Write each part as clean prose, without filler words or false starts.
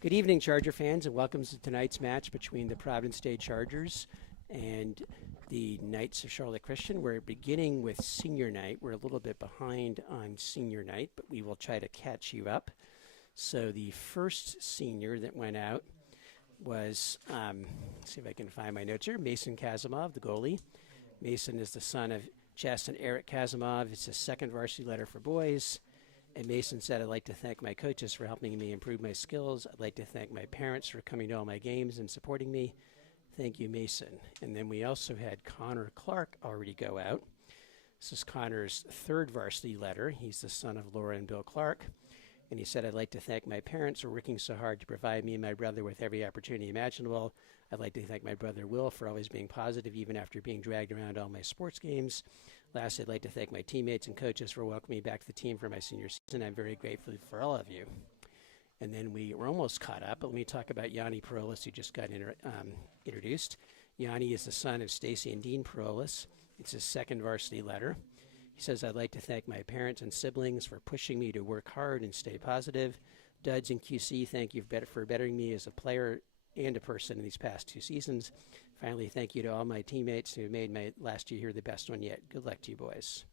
Good evening, Charger fans, and welcome to tonight's match between the Providence State Chargers and the Knights of Charlotte Christian. We're beginning with senior night. We're a little bit behind on senior night, but we will try to catch you up. So the first senior that went out was, let's see if I can find my notes here, Mason Kazimov, the goalie. Mason is the son of Jess and Eric Kazimov. It's his second varsity letter for boys. And Mason said, I'd like to thank my coaches for helping me improve my skills. I'd like to thank my parents for coming to all my games and supporting me. Thank you, Mason. And then we also had Connor Clark already go out. This is Connor's third varsity letter. He's the son of Laura and Bill Clark. And he said, I'd like to thank my parents for working so hard to provide me and my brother with every opportunity imaginable. I'd like to thank my brother Will for always being positive even after being dragged around all my sports games. Lastly, I'd like to thank my teammates and coaches for welcoming me back to the team for my senior season. I'm very grateful for all of you. And then we were almost caught up, but let me talk about Yanni Parolis, who just got introduced. Yanni is the son of Stacy and Dean Parolis. It's his second varsity letter. He says, I'd like to thank my parents and siblings for pushing me to work hard and stay positive. Duds and QC, thank you for bettering me as a player and a person in these past 2 seasons. Finally, thank you to all my teammates who made my last year here the best one yet. Good luck to you, boys.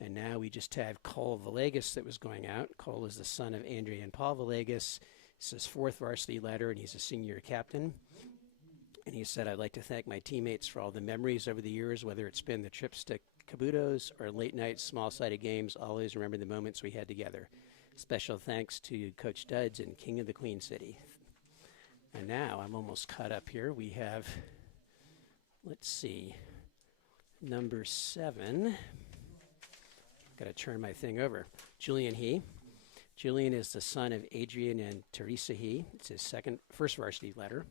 And now we just have Cole Villegas that was going out. Cole is the son of Andrea and Paul Villegas. It's his fourth varsity letter, and he's a senior captain. And he said, I'd like to thank my teammates for all the memories over the years, whether it's been the trips to Cabutos or late night small-sided games. Always remember the moments we had together. Special thanks to Coach Duds and King of the Queen City. And now I'm almost caught up here. We have, let's see, number 7. Got to turn my thing over. Julian He. Julian is the son of Adrian and Teresa He. It's his first varsity letter.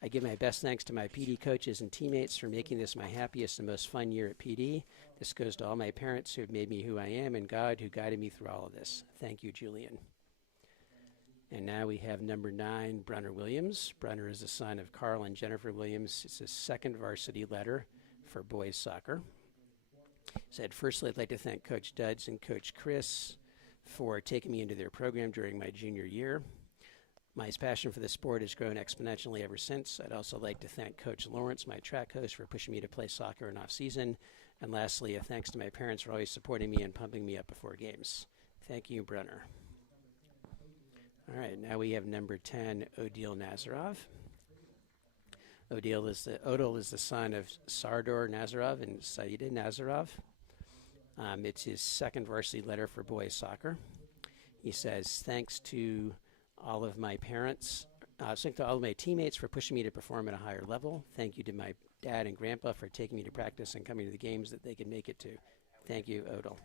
I give my best thanks to my PD coaches and teammates for making this my happiest and most fun year at PD. This goes to all my parents who have made me who I am and God who guided me through all of this. Thank you, Julian. And now we have number 9, Brunner Williams. Brunner is the son of Carl and Jennifer Williams. It's his second varsity letter for boys soccer. He said, firstly, I'd like to thank Coach Duds and Coach Chris for taking me into their program during my junior year. My passion for the sport has grown exponentially ever since. I'd also like to thank Coach Lawrence, my track coach, for pushing me to play soccer in off-season. And lastly, a thanks to my parents for always supporting me and pumping me up before games. Thank you, Brunner. All right, now we have number 10, Odile Nazarov. Odile is the son of Sardor Nazarov and Saida Nazarov. It's his second varsity letter for boys soccer. He says, thanks to all of my parents, thanks to all of my teammates for pushing me to perform at a higher level. Thank you to my dad and grandpa for taking me to practice and coming to the games that they could make it to. Thank you, Odile.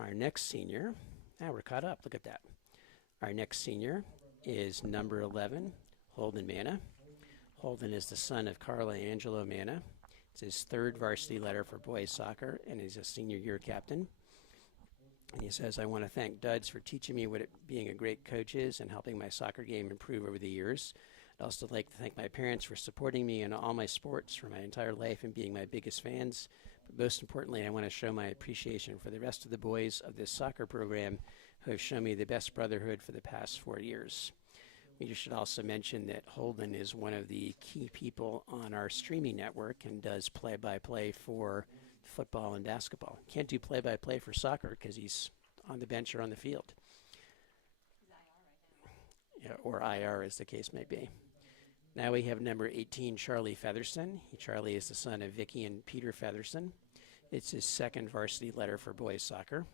Our next senior, now we're caught up, look at that. Our next senior is number 11, Holden Manna. Holden is the son of Carla and Angelo Manna. It's his third varsity letter for boys soccer, and he's a senior year captain. And he says, I want to thank Duds for teaching me what being a great coach is and helping my soccer game improve over the years. I'd also like to thank my parents for supporting me in all my sports for my entire life and being my biggest fans. But most importantly, I want to show my appreciation for the rest of the boys of this soccer program who have shown me the best brotherhood for the past 4 years. We should also mention that Holden is one of the key people on our streaming network and does play-by-play for football and basketball. Can't do play-by-play for soccer because he's on the bench or on the field. Yeah, or IR as the case may be. Now we have number 18, Charlie Featherston. Charlie is the son of Vicky and Peter Featherston. It's his second varsity letter for boys soccer.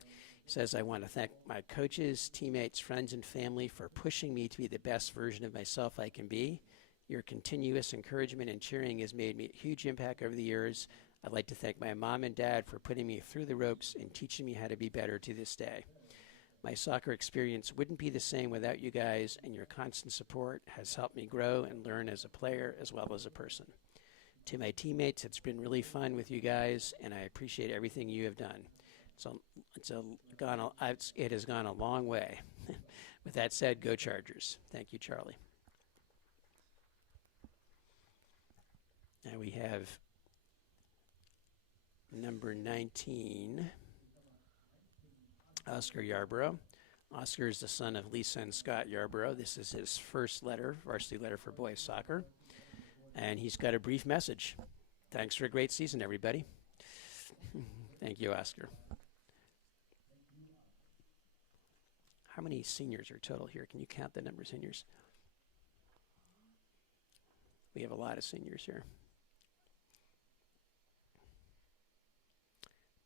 He says, I want to thank my coaches, teammates, friends, and family for pushing me to be the best version of myself I can be. Your continuous encouragement and cheering has made me a huge impact over the years. I'd like to thank my mom and dad for putting me through the ropes and teaching me how to be better to this day. My soccer experience wouldn't be the same without you guys, and your constant support has helped me grow and learn as a player as well as a person. To my teammates, it's been really fun with you guys, and I appreciate everything you have done. It has gone a long way. With that said, go Chargers. Thank you, Charlie. Now we have number 19, Oscar Yarborough. Oscar is the son of Lisa and Scott Yarborough. This is his first letter, varsity letter for boys soccer. And he's got a brief message. Thanks for a great season, everybody. Thank you, Oscar. How many seniors are total here? Can you count the number of seniors? We have a lot of seniors here.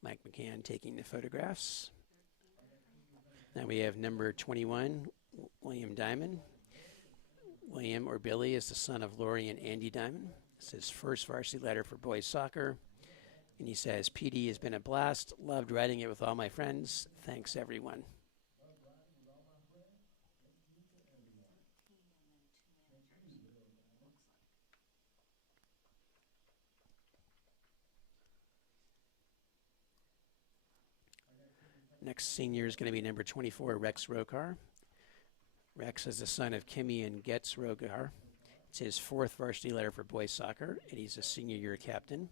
Mike McCann taking the photographs. Now we have number 21, William Diamond. William, or Billy, is the son of Lori and Andy Diamond. It's his first varsity letter for boys soccer. And he says, PD has been a blast. Loved writing it with all my friends. Thanks, everyone. Next senior is going to be number 24, Rex Rokar. Rex is the son of Kimmy and Getz Rokar. It's his fourth varsity letter for boys soccer, and he's a senior year captain.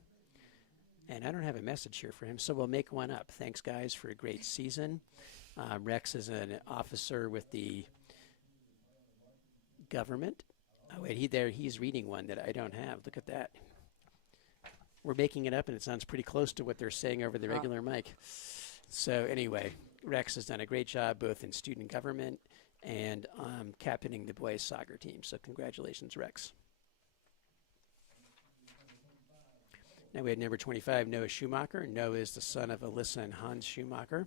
And I don't have a message here for him, so we'll make one up. Thanks, guys, for a great season. Rex is an officer with the government. Oh, wait, he's reading one that I don't have. Look at that. We're making it up, and it sounds pretty close to what they're saying over the regular mic. So anyway, Rex has done a great job both in student government and captaining the boys soccer team. So congratulations, Rex. Now we have number 25, Noah Schumacher. Noah is the son of Alyssa and Hans Schumacher.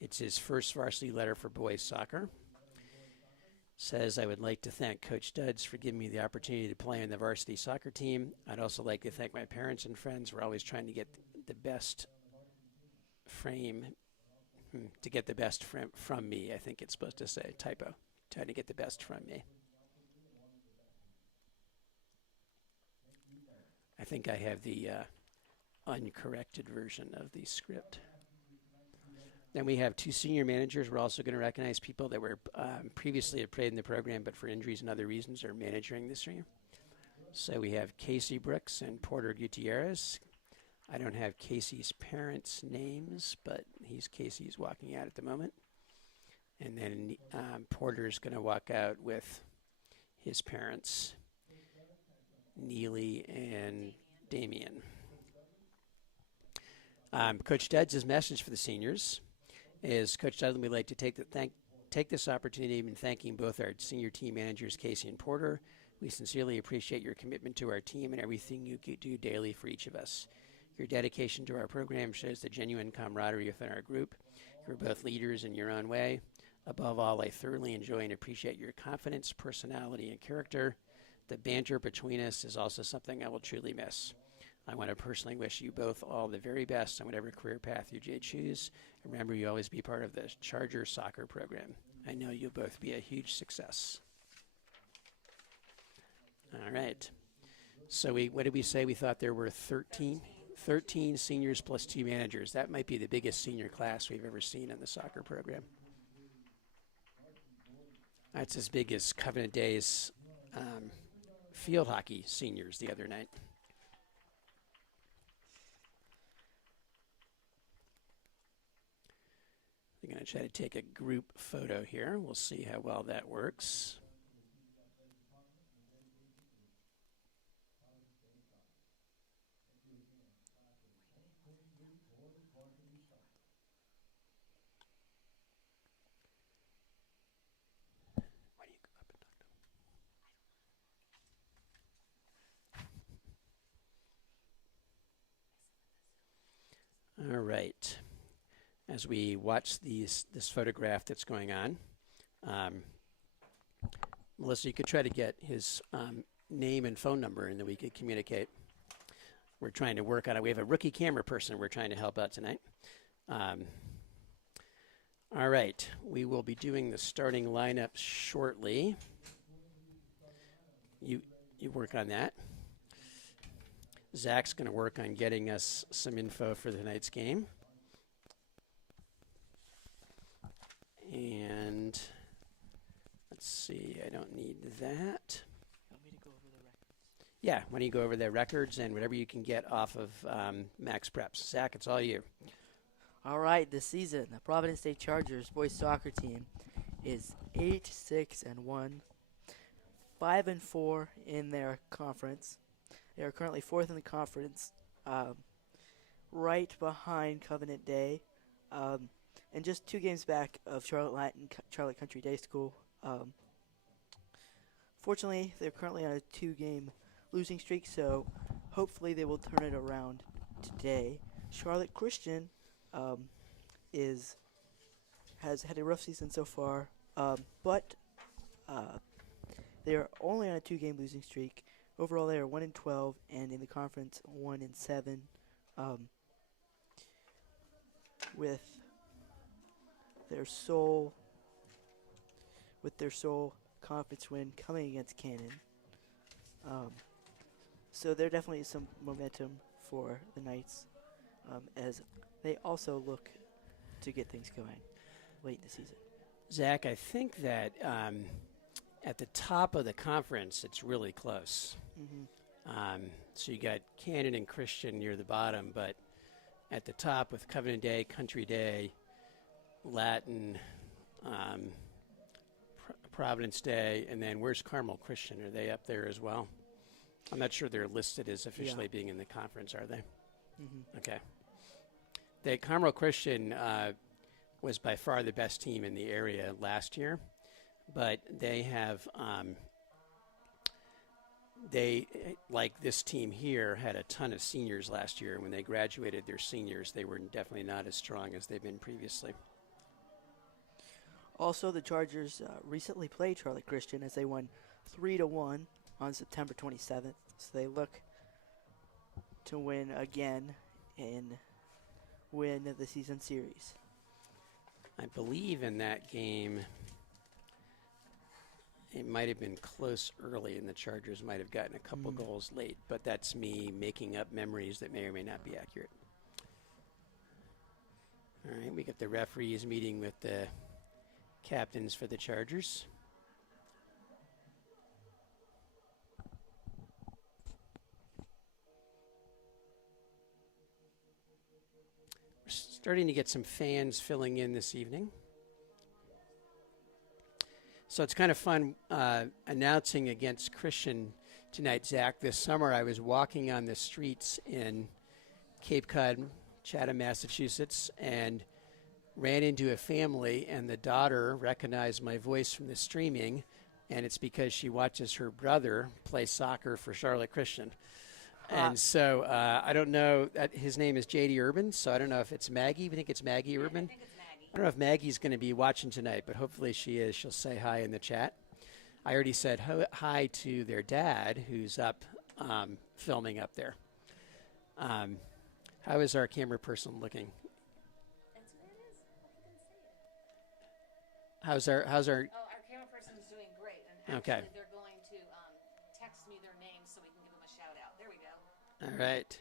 It's his first varsity letter for boys soccer. Says, I would like to thank Coach Duds for giving me the opportunity to play on the varsity soccer team. I'd also like to thank my parents and friends. We're always trying to get the best from me. I think it's supposed to say typo. Trying to get the best from me. I think I have the uncorrected version of the script. Then we have two senior managers. We're also going to recognize people that were previously had played in the program, but for injuries and other reasons are managing this year. So we have Casey Brooks and Porter Gutierrez. I don't have Casey's parents' names, but Casey's walking out at the moment. And then Porter's going to walk out with his parents, Neely and Damien. Coach Duds' message for the seniors is, Coach Duds, we'd like to take this opportunity in thanking both our senior team managers, Casey and Porter. We sincerely appreciate your commitment to our team and everything you do daily for each of us. Your dedication to our program shows the genuine camaraderie within our group. You're both leaders in your own way. Above all, I thoroughly enjoy and appreciate your confidence, personality, and character. The banter between us is also something I will truly miss. I want to personally wish you both all the very best on whatever career path you choose. And remember, you always be part of the Charger soccer program. I know you'll both be a huge success. All right. So what did we say? We thought there were 13 seniors plus 2 managers. That might be the biggest senior class we've ever seen in the soccer program. That's as big as Covenant Days field hockey seniors the other night. I'm going to try to take a group photo here. We'll see how well that works. All right. As we watch this photograph that's going on, Melissa, you could try to get his name and phone number, and then we could communicate. We're trying to work on it. We have a rookie camera person we're trying to help out tonight. All right. We will be doing the starting lineup shortly. You work on that. Zach's going to work on getting us some info for tonight's game. And let's see, I don't need that. Want me to go over the records? Yeah, why don't you go over the records and whatever you can get off of Max Preps. Zach, it's all you. All right, this season, the Providence State Chargers boys soccer team is 8-6-1, 5-4 in their conference. They are currently fourth in the conference, right behind Covenant Day, and just 2 games back of Charlotte Country Day School. Fortunately, they're currently on a 2-game losing streak, so hopefully they will turn it around today. Charlotte Christian has had a rough season so far, but they are only on a 2-game losing streak. Overall, they are 1-12, and in the conference 1-7, with their sole conference win coming against Cannon. So there definitely is some momentum for the Knights, as they also look to get things going late in the season. Zach, I think that at the top of the conference, it's really close. So you got Cannon and Christian near the bottom, but at the top with Covenant Day, Country Day, Latin, Providence Day, and then where's Carmel Christian? Are they up there as well? I'm not sure they're listed as officially being in the conference, are they? Okay. The Carmel Christian was by far the best team in the area last year, but they have they, like this team here, had a ton of seniors last year. When they graduated their seniors, they were definitely not as strong as they've been previously. Also, the Chargers recently played Charlotte Christian as they won 3-1 on September 27th. So they look to win again and win the season series. I believe in that game, it might have been close early, and the Chargers might have gotten a couple goals late, but that's me making up memories that may or may not be accurate. All right, we got the referees meeting with the captains for the Chargers. We're starting to get some fans filling in this evening. So it's kind of fun announcing against Christian tonight, Zach. This summer I was walking on the streets in Cape Cod, Chatham, Massachusetts, and ran into a family, and the daughter recognized my voice from the streaming, and it's because she watches her brother play soccer for Charlotte Christian. And so I don't know, his name is J.D. Urban, so I don't know if it's Maggie. We think it's Maggie Urban. I think it's Maggie. I don't know if Maggie's going to be watching tonight, but hopefully she is. She'll say hi in the chat. I already said hi to their dad, who's up filming up there. How is our camera person looking? That's what it is. I can see it. How's our? Oh, our camera person's doing great, and actually Okay. they're going to text me their names so we can give them a shout out. There we go. All right.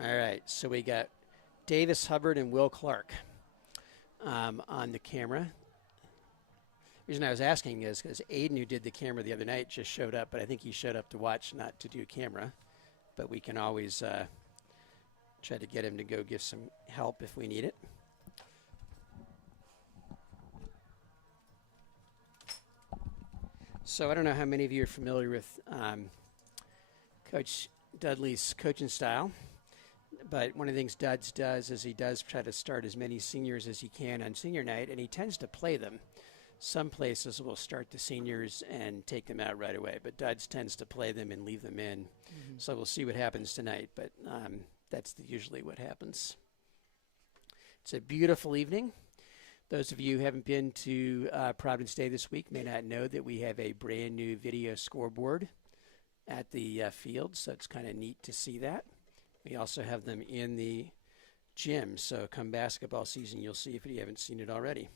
All right. So we got Davis Hubbard and Will Clark on the camera. The reason I was asking is because Aiden, who did the camera the other night, just showed up, but I think he showed up to watch, not to do camera. But we can always try to get him to go give some help if we need it. So I don't know how many of you are familiar with Coach Dudley's coaching style, but one of the things Duds does is he does try to start as many seniors as he can on senior night, and he tends to play them. Some places will start the seniors and take them out right away, but Duds tends to play them and leave them in. So we'll see what happens tonight, but that's usually what happens. It's a beautiful evening. Those of you who haven't been to Providence Day this week may not know that we have a brand new video scoreboard at the field, so it's kind of neat to see that. We also have them in the gym, so come basketball season, you'll see if you haven't seen it already.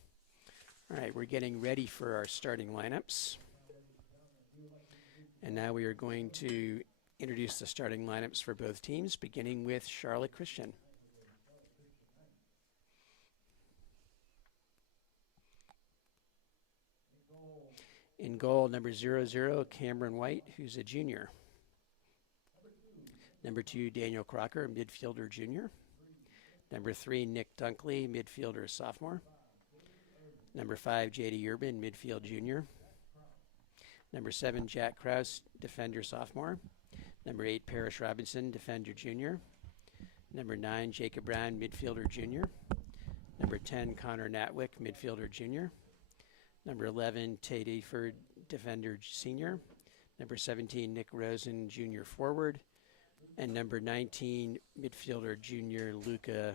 All right, we're getting ready for our starting lineups. And now we are going to introduce the starting lineups for both teams, beginning with Charlotte Christian. In goal, number 00, Cameron White, who's a junior. Number 2, Daniel Crocker, a midfielder junior. Number 3, Nick Dunkley, midfielder, sophomore. Number 5, J.D. Urban, midfield junior. Number 7, Jack Krause, defender, sophomore. Number 8, Parrish Robinson, defender, junior. Number 9, Jacob Brown, midfielder, junior. Number 10, Connor Natwick, midfielder, junior. Number 11, Tate Eford, defender, senior. Number 17, Nick Rosen, junior forward. And number 19, midfielder, junior, Luca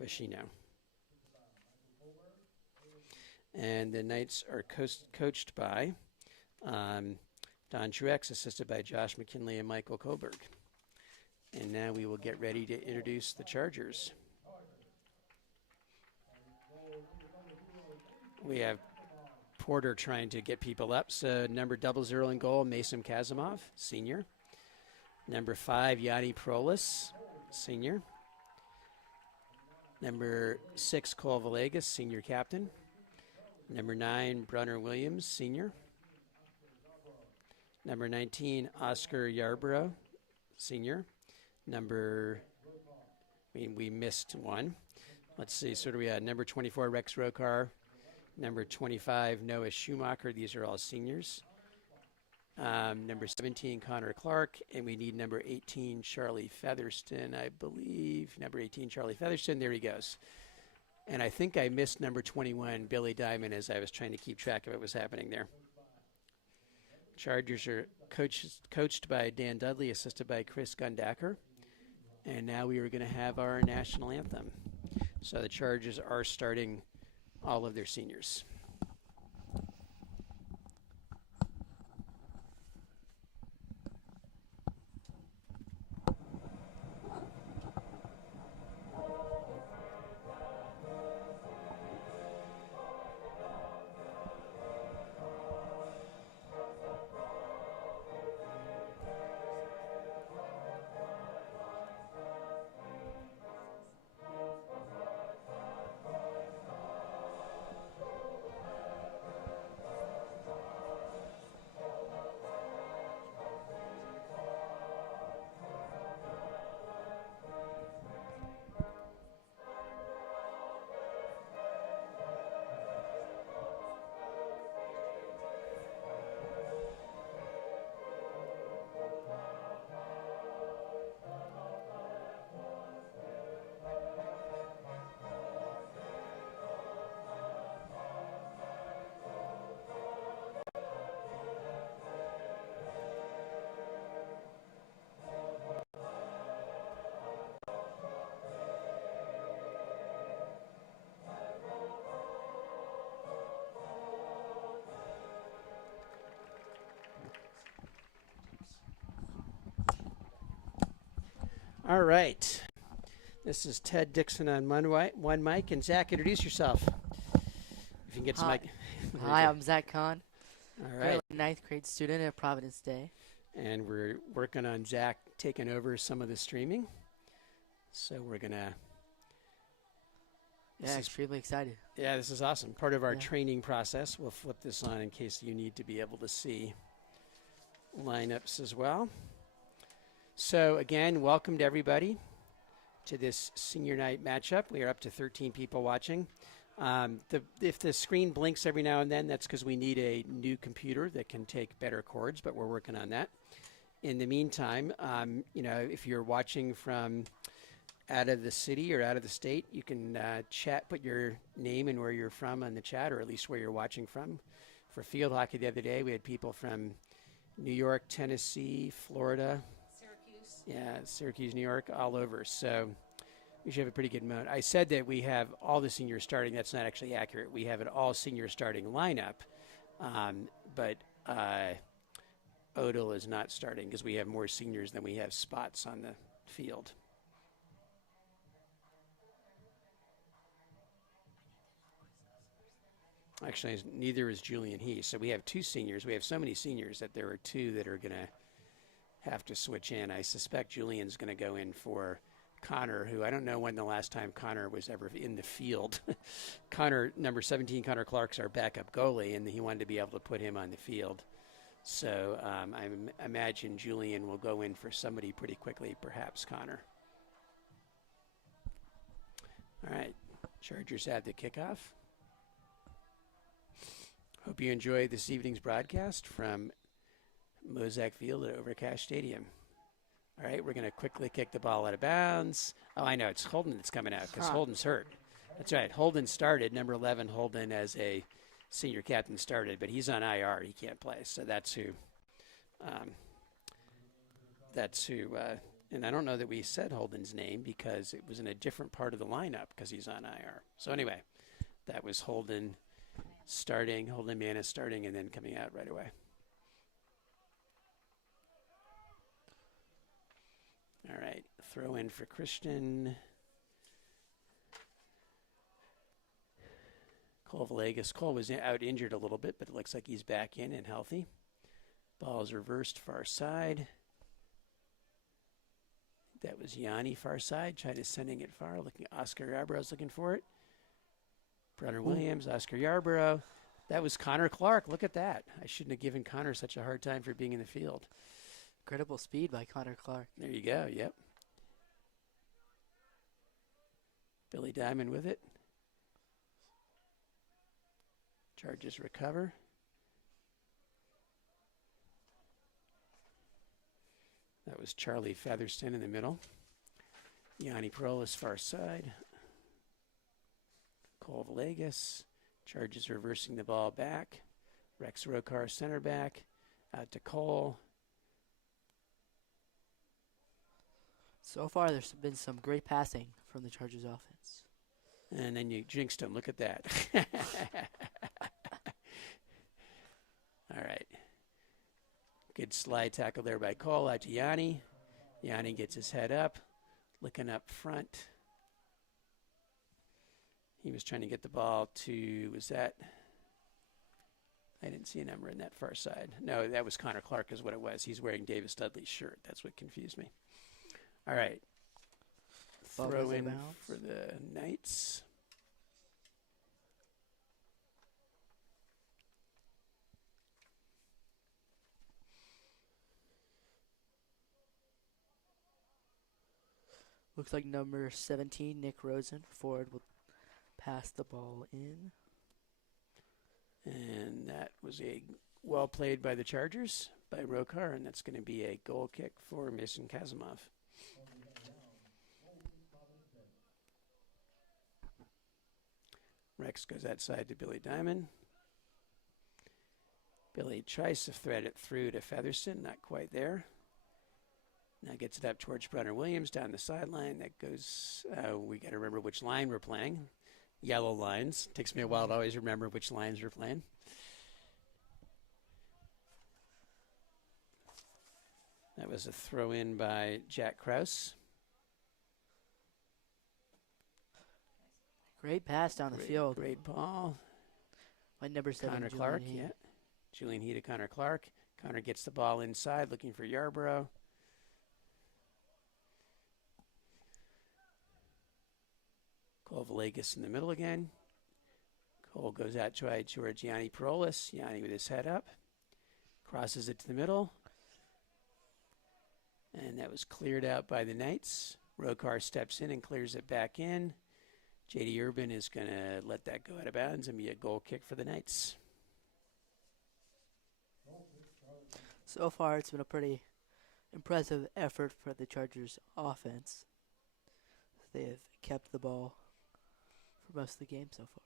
Vecino. And the Knights are coached by Don Truex, assisted by Josh McKinley and Michael Koberg. And now we will get ready to introduce the Chargers. We have Porter trying to get people up. So number 00 in goal, Mason Kazimov, senior. Number 5, Yanni Prolis, senior. Number 6, Cole Villegas, senior captain. Number 9, Brunner Williams, senior. Number 19, Oscar Yarborough, senior. We missed one. Let's see, so do we have number 24, Rex Rokar. Number 25, Noah Schumacher. These are all seniors. Number 17, Connor Clark. And we need number 18, Charlie Featherston, I believe. Number 18, Charlie Featherston. There he goes. And I think I missed number 21, Billy Diamond, as I was trying to keep track of what was happening there. Chargers are coached by Dan Dudley, assisted by Chris Gundacker. And now we are going to have our national anthem. So the Chargers are starting all of their seniors. All right. This is Ted Dixon on one mic. And Zach, introduce yourself. If you can get some mic. Hi, I'm Zach Kahn. All right. Ninth grade student at Providence Day. And we're working on Zach taking over some of the streaming. So we're going to... Yeah, extremely excited. Yeah, this is awesome. Part of our training process. We'll flip this on in case you need to be able to see lineups as well. So again, welcome to everybody to this senior night matchup. We are up to 13 people watching. If the screen blinks every now and then, that's because we need a new computer that can take better chords, but we're working on that. In the meantime, if you're watching from out of the city or out of the state, you can put your name and where you're from on the chat, or at least where you're watching from. For field hockey the other day, we had people from New York, Tennessee, Florida. Syracuse, New York, all over. So we should have a pretty good mode. I said that we have all the seniors starting. That's not actually accurate. We have an all senior starting lineup, but Odell is not starting because we have more seniors than we have spots on the field. Actually, neither is Julian He. So we have two seniors. We have so many seniors that there are two that are going to have to switch in. I suspect Julian's going to go in for Connor, who I don't know when the last time Connor was ever in the field. Connor, number 17, Connor Clark's our backup goalie, and he wanted to be able to put him on the field. So I imagine Julian will go in for somebody pretty quickly, perhaps Connor. All right. Chargers have the kickoff. Hope you enjoyed this evening's broadcast from Mozak Field at Overcash Stadium. All right, we're going to quickly kick the ball out of bounds. Oh, I know. It's Holden that's coming out because Holden's hurt. That's right. Holden started. Number 11, Holden, as a senior captain started, but he's on IR. He can't play. So that's who. And I don't know that we said Holden's name because it was in a different part of the lineup because he's on IR. So anyway, that was Holden starting, Holden Manis starting, and then coming out right away. All right, throw in for Christian. Cole Villegas. Cole was out injured a little bit, but it looks like he's back in and healthy. Ball is reversed far side. That was Yanni far side, trying to sending it far. Looking, Oscar Yarbrough's looking for it. Brunner Williams, Oscar Yarbrough. That was Connor Clark. Look at that. I shouldn't have given Connor such a hard time for being in the field. Incredible speed by Connor Clark. There you go, yep. Billy Diamond with it. Charges recover. That was Charlie Featherston in the middle. Yanni Perolis far side. Cole Villegas. Charges reversing the ball back. Rex Rokar center back. Out to Cole. So far, there's been some great passing from the Chargers offense. And then you jinxed him. Look at that. All right. Good slide tackle there by Cole. Out to Yanni. Yanni gets his head up. Looking up front. He was trying to get the ball to, was that? I didn't see a number in that far side. No, that was Connor Clark is what it was. He's wearing Davis Dudley's shirt. That's what confused me. All right. Throw in for the Knights. Looks like number 17, Nick Rosen, forward, will pass the ball in. And that was a well played by the Chargers, by Rokar, and that's going to be a goal kick for Mason Kazimov. Rex goes outside to Billy Diamond. Billy tries to thread it through to Featherston, not quite there. Now gets it up towards Brunner Williams down the sideline. That goes, we got to remember which line we're playing. Yellow lines. Takes me a while to always remember which lines we're playing. That was a throw in by Jack Krause. Great pass down the field. Great ball. By number 7, Connor Julian Clark, Heed. yeah. Julian Heed to Connor Clark. Connor gets the ball inside, looking for Yarbrough. Cole Villegas in the middle again. Cole goes out towards Yanni Perolis. Yanni with his head up. Crosses it to the middle. And that was cleared out by the Knights. Rokar steps in and clears it back in. J.D. Urban is going to let that go out of bounds and be a goal kick for the Knights. So far, it's been a pretty impressive effort for the Chargers offense. They have kept the ball for most of the game so far.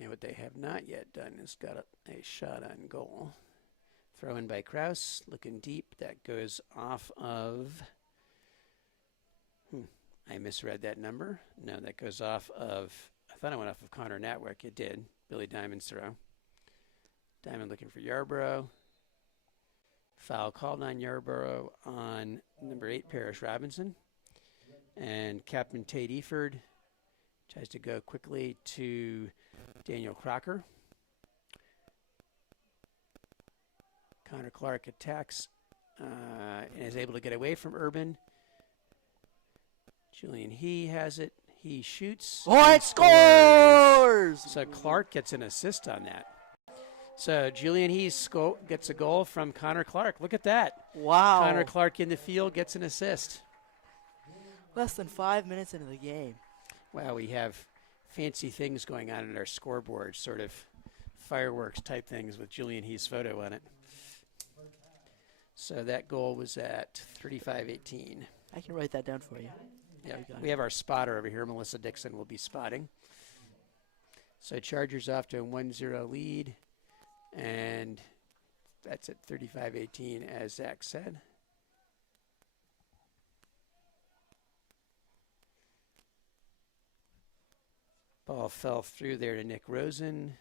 And what they have not yet done is got a shot on goal. Throw in by Krause, looking deep. That goes off of... I misread that number. No, that goes off of... I thought it went off of Connor Natwick. It did. Billy Diamond's throw. Diamond looking for Yarbrough. Foul called on Yarbrough on number 8, Parrish Robinson. And Captain Tate Eford tries to go quickly to Daniel Crocker. Connor Clark attacks and is able to get away from Urban. Julian He has it. He shoots. Oh, it scores! So Clark gets an assist on that. So Julian He gets a goal from Connor Clark. Look at that. Wow. Connor Clark in the field gets an assist. Less than 5 minutes into the game. Wow, we have fancy things going on our scoreboard, sort of fireworks type things with Julian Heath's photo on it. So that goal was at 35-18. I can write that down for you. Yeah, you got we have our spotter over here. Melissa Dixon will be spotting. So Chargers off to a 1-0 lead, and that's at 35-18, as Zach said. Ball fell through there to Nick Rosen.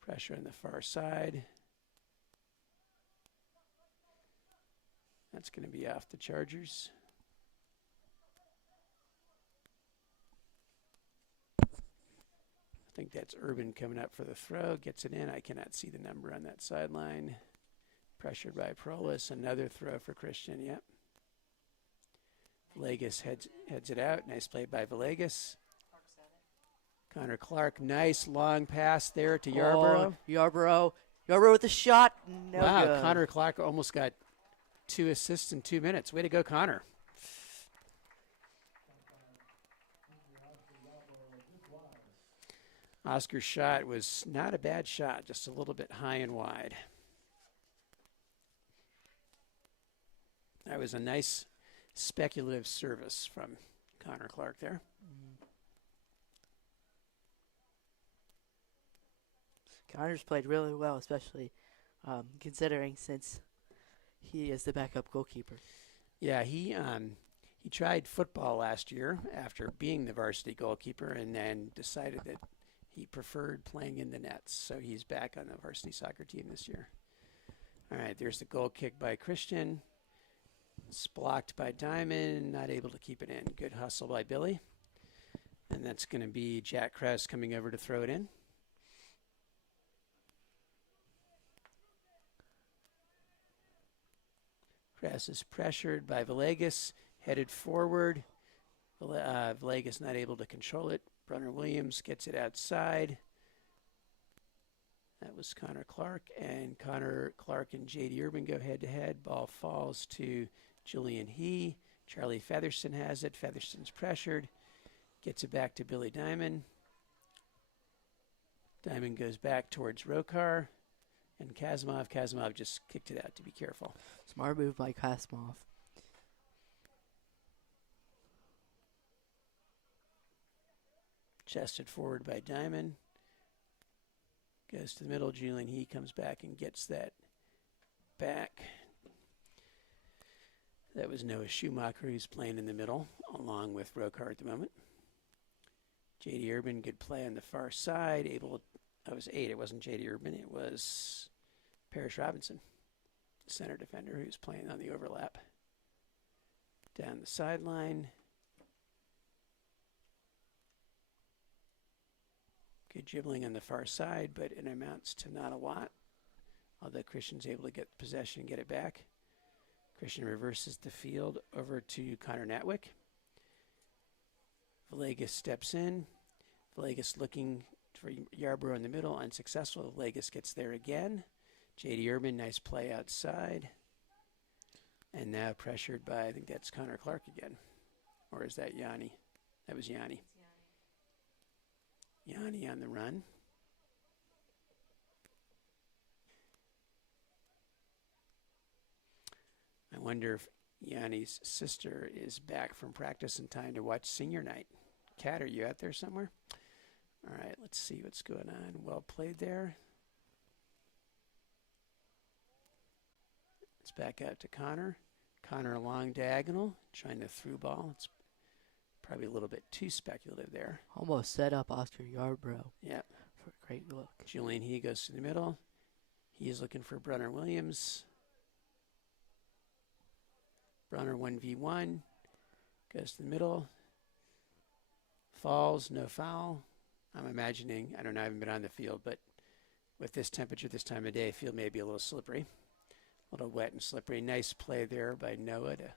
Pressure on the far side. That's going to be off the Chargers. I think that's Urban coming up for the throw. Gets it in. I cannot see the number on that sideline. Pressured by Prolis. Another throw for Christian. Yep. Villegas heads it out. Nice play by Villegas. Connor Clark. Nice long pass there to Yarborough. Yarborough with the shot. No wow, good. Connor Clark almost got 2 assists in 2 minutes. Way to go, Connor. Oscar's shot was not a bad shot, just a little bit high and wide. That was a nice speculative service from Connor Clark there. Connor's played really well, especially considering since he is the backup goalkeeper. Yeah, he tried football last year after being the varsity goalkeeper, and then decided that he preferred playing in the nets. So he's back on the varsity soccer team this year. All right, there's the goal kick by Christian. It's blocked by Diamond, not able to keep it in. Good hustle by Billy. And that's going to be Jack Krause coming over to throw it in. Krause is pressured by Villegas, headed forward. Villegas not able to control it. Brunner Williams gets it outside. That was Connor Clark, and Connor Clark and J.D. Urban go head-to-head. Ball falls to Julian He. Charlie Featherston has it. Featherston's pressured. Gets it back to Billy Diamond. Diamond goes back towards Rokar. And Kazimov just kicked it out to be careful. Smart move by Kazimov. Chested forward by Diamond. Goes to the middle. Julian He comes back and gets that back. That was Noah Schumacher, who's playing in the middle, along with Rokar at the moment. J.D. Urban, good play on the far side. That was 8. It wasn't J.D. Urban. It was Parrish Robinson, center defender, who's playing on the overlap. Down the sideline. Good dribbling on the far side, but it amounts to not a lot. Although Christian's able to get possession and get it back. Christian reverses the field over to Connor Natwick. Villegas steps in. Villegas looking for Yarborough in the middle, unsuccessful. Villegas gets there again. J.D. Urban, nice play outside. And now pressured by, I think that's Connor Clark again. Or is that Yanni? That was Yanni. Yanni on the run. I wonder if Yanni's sister is back from practice in time to watch senior night. Kat, are you out there somewhere? All right, let's see what's going on. Well played there. It's back out to Connor. Connor along diagonal, trying to through ball. It's probably a little bit too speculative there. Almost set up Oscar Yarborough. Yep. For a great look. Julian He goes to the middle. He is looking for Brunner Williams. Brunner 1v1. Goes to the middle. Falls, no foul. I'm imagining, I don't know, I haven't been on the field, but with this temperature, this time of day, field may be a little slippery. A little wet and slippery. Nice play there by Noah to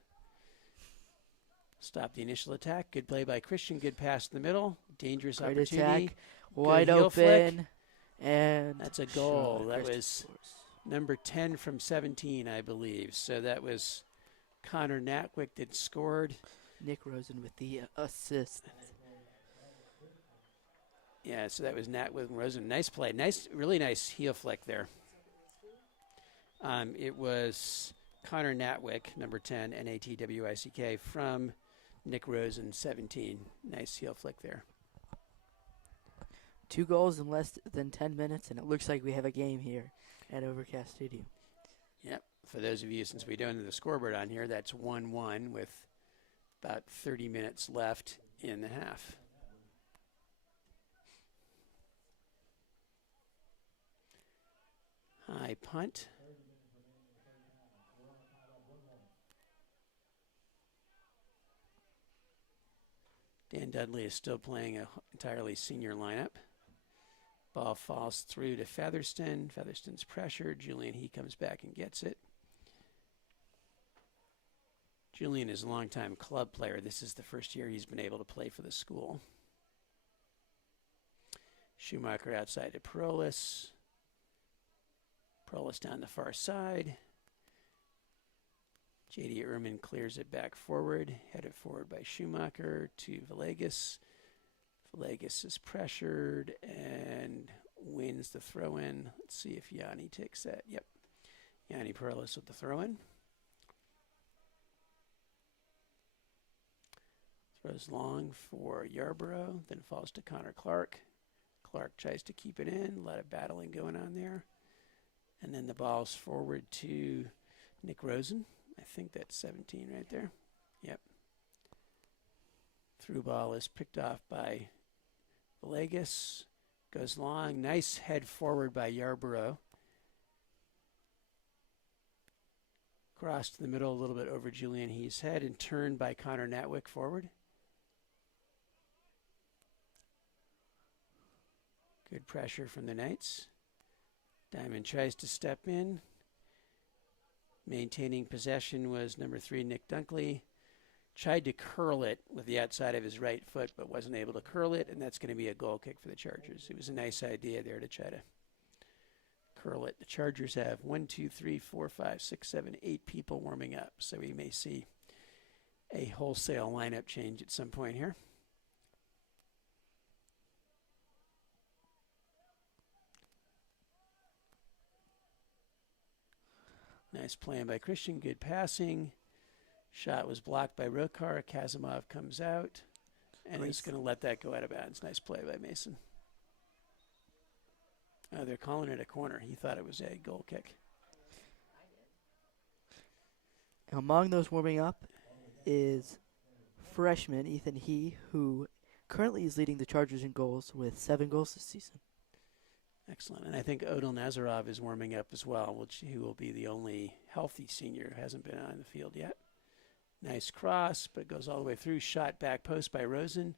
stop the initial attack. Good play by Christian. Good pass in the middle. Dangerous Great opportunity. attack. Wide heel flick. open. And That's a goal. Sean That Christopher was scores. number 10 from 17, I believe. So that was Connor Natwick that scored. Nick Rosen with the assist. Yeah, so that was Natwick and Rosen. Nice play. Really nice heel flick there. It was Connor Natwick, number 10, Natwick, from Nick Rosen, 17. Nice heel flick there. 2 goals in less than 10 minutes, and it looks like we have a game here at Overcast Stadium. Yep. For those of you, since we don't have the scoreboard on here, that's 1-1 with about 30 minutes left in the half. High punt. Dan Dudley is still playing an entirely senior lineup. Ball falls through to Featherston. Featherston's pressured. Julian, he comes back and gets it. Julian is a longtime club player. This is the first year he's been able to play for the school. Schumacher outside to Perolis. Perolis down the far side. J.D. Ehrman clears it back forward, headed forward by Schumacher to Villegas. Villegas is pressured and wins the throw-in. Let's see if Yanni takes that. Yep. Yanni Perolis with the throw-in. Throws long for Yarborough, then falls to Connor Clark. Clark tries to keep it in. A lot of battling going on there. And then the ball's forward to Nick Rosen. I think that's 17 right there. Yep. Through ball is picked off by Villegas. Goes long. Nice head forward by Yarborough. Cross to the middle a little bit over Julian He's head and turned by Connor Natwick forward. Good pressure from the Knights. Diamond tries to step in. Maintaining possession was number 3, Nick Dunkley. Tried to curl it with the outside of his right foot, but wasn't able to curl it, and that's going to be a goal kick for the Chargers. It was a nice idea there to try to curl it. The Chargers have 1, 2, 3, 4, 5, 6, 7, 8 people warming up, so we may see a wholesale lineup change at some point here. Nice playing by Christian, good passing. Shot was blocked by Rokar. Kazimov comes out, and he's going to let that go out of bounds. Nice play by Mason. Oh, they're calling it a corner. He thought it was a goal kick. Among those warming up is freshman Ethan He, who currently is leading the Chargers in goals with 7 goals this season. Excellent. And I think Odil Nazarov is warming up as well, who will be the only healthy senior who hasn't been on the field yet. Nice cross, but goes all the way through. Shot back post by Rosen.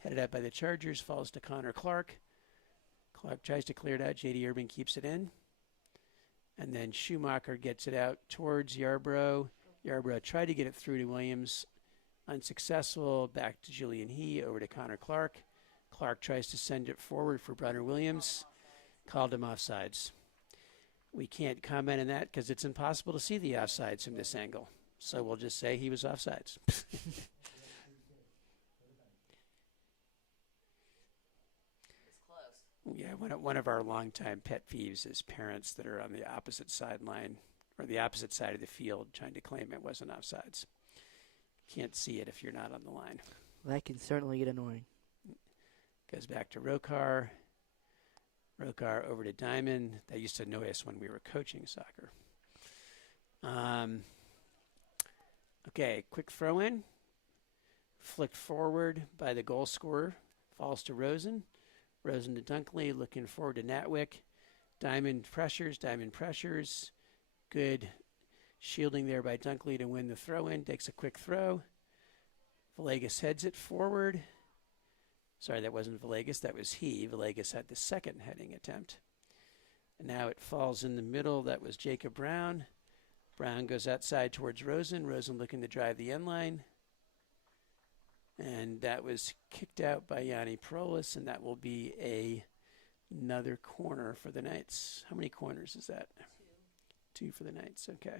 Headed out by the Chargers. Falls to Connor Clark. Clark tries to clear it out. J.D. Urban keeps it in. And then Schumacher gets it out towards Yarborough. Yarborough tried to get it through to Williams. Unsuccessful. Back to Julian He. Over to Connor Clark. Clark tries to send it forward for Brunner Williams. Called him offsides. We can't comment on that because it's impossible to see the offsides from this angle. So we'll just say he was offsides. It's close. Yeah, one of our longtime pet peeves is parents that are on the opposite sideline or the opposite side of the field trying to claim it wasn't offsides. Can't see it if you're not on the line. That can certainly get annoying. Goes back to Rokar. Rokar over to Diamond. That used to annoy us when we were coaching soccer. Okay, quick throw in. Flicked forward by the goal scorer. Falls to Rosen. Rosen to Dunkley. Looking forward to Natwick. Diamond pressures. Good shielding there by Dunkley to win the throw in. Takes a quick throw. Villegas heads it forward. Sorry, that wasn't Villegas. That was he. Villegas had the second heading attempt. And now it falls in the middle. That was Jacob Brown. Brown goes outside towards Rosen. Rosen looking to drive the end line. And that was kicked out by Yanni Perolis, and that will be another corner for the Knights. How many corners is that? 2 for the Knights. Okay.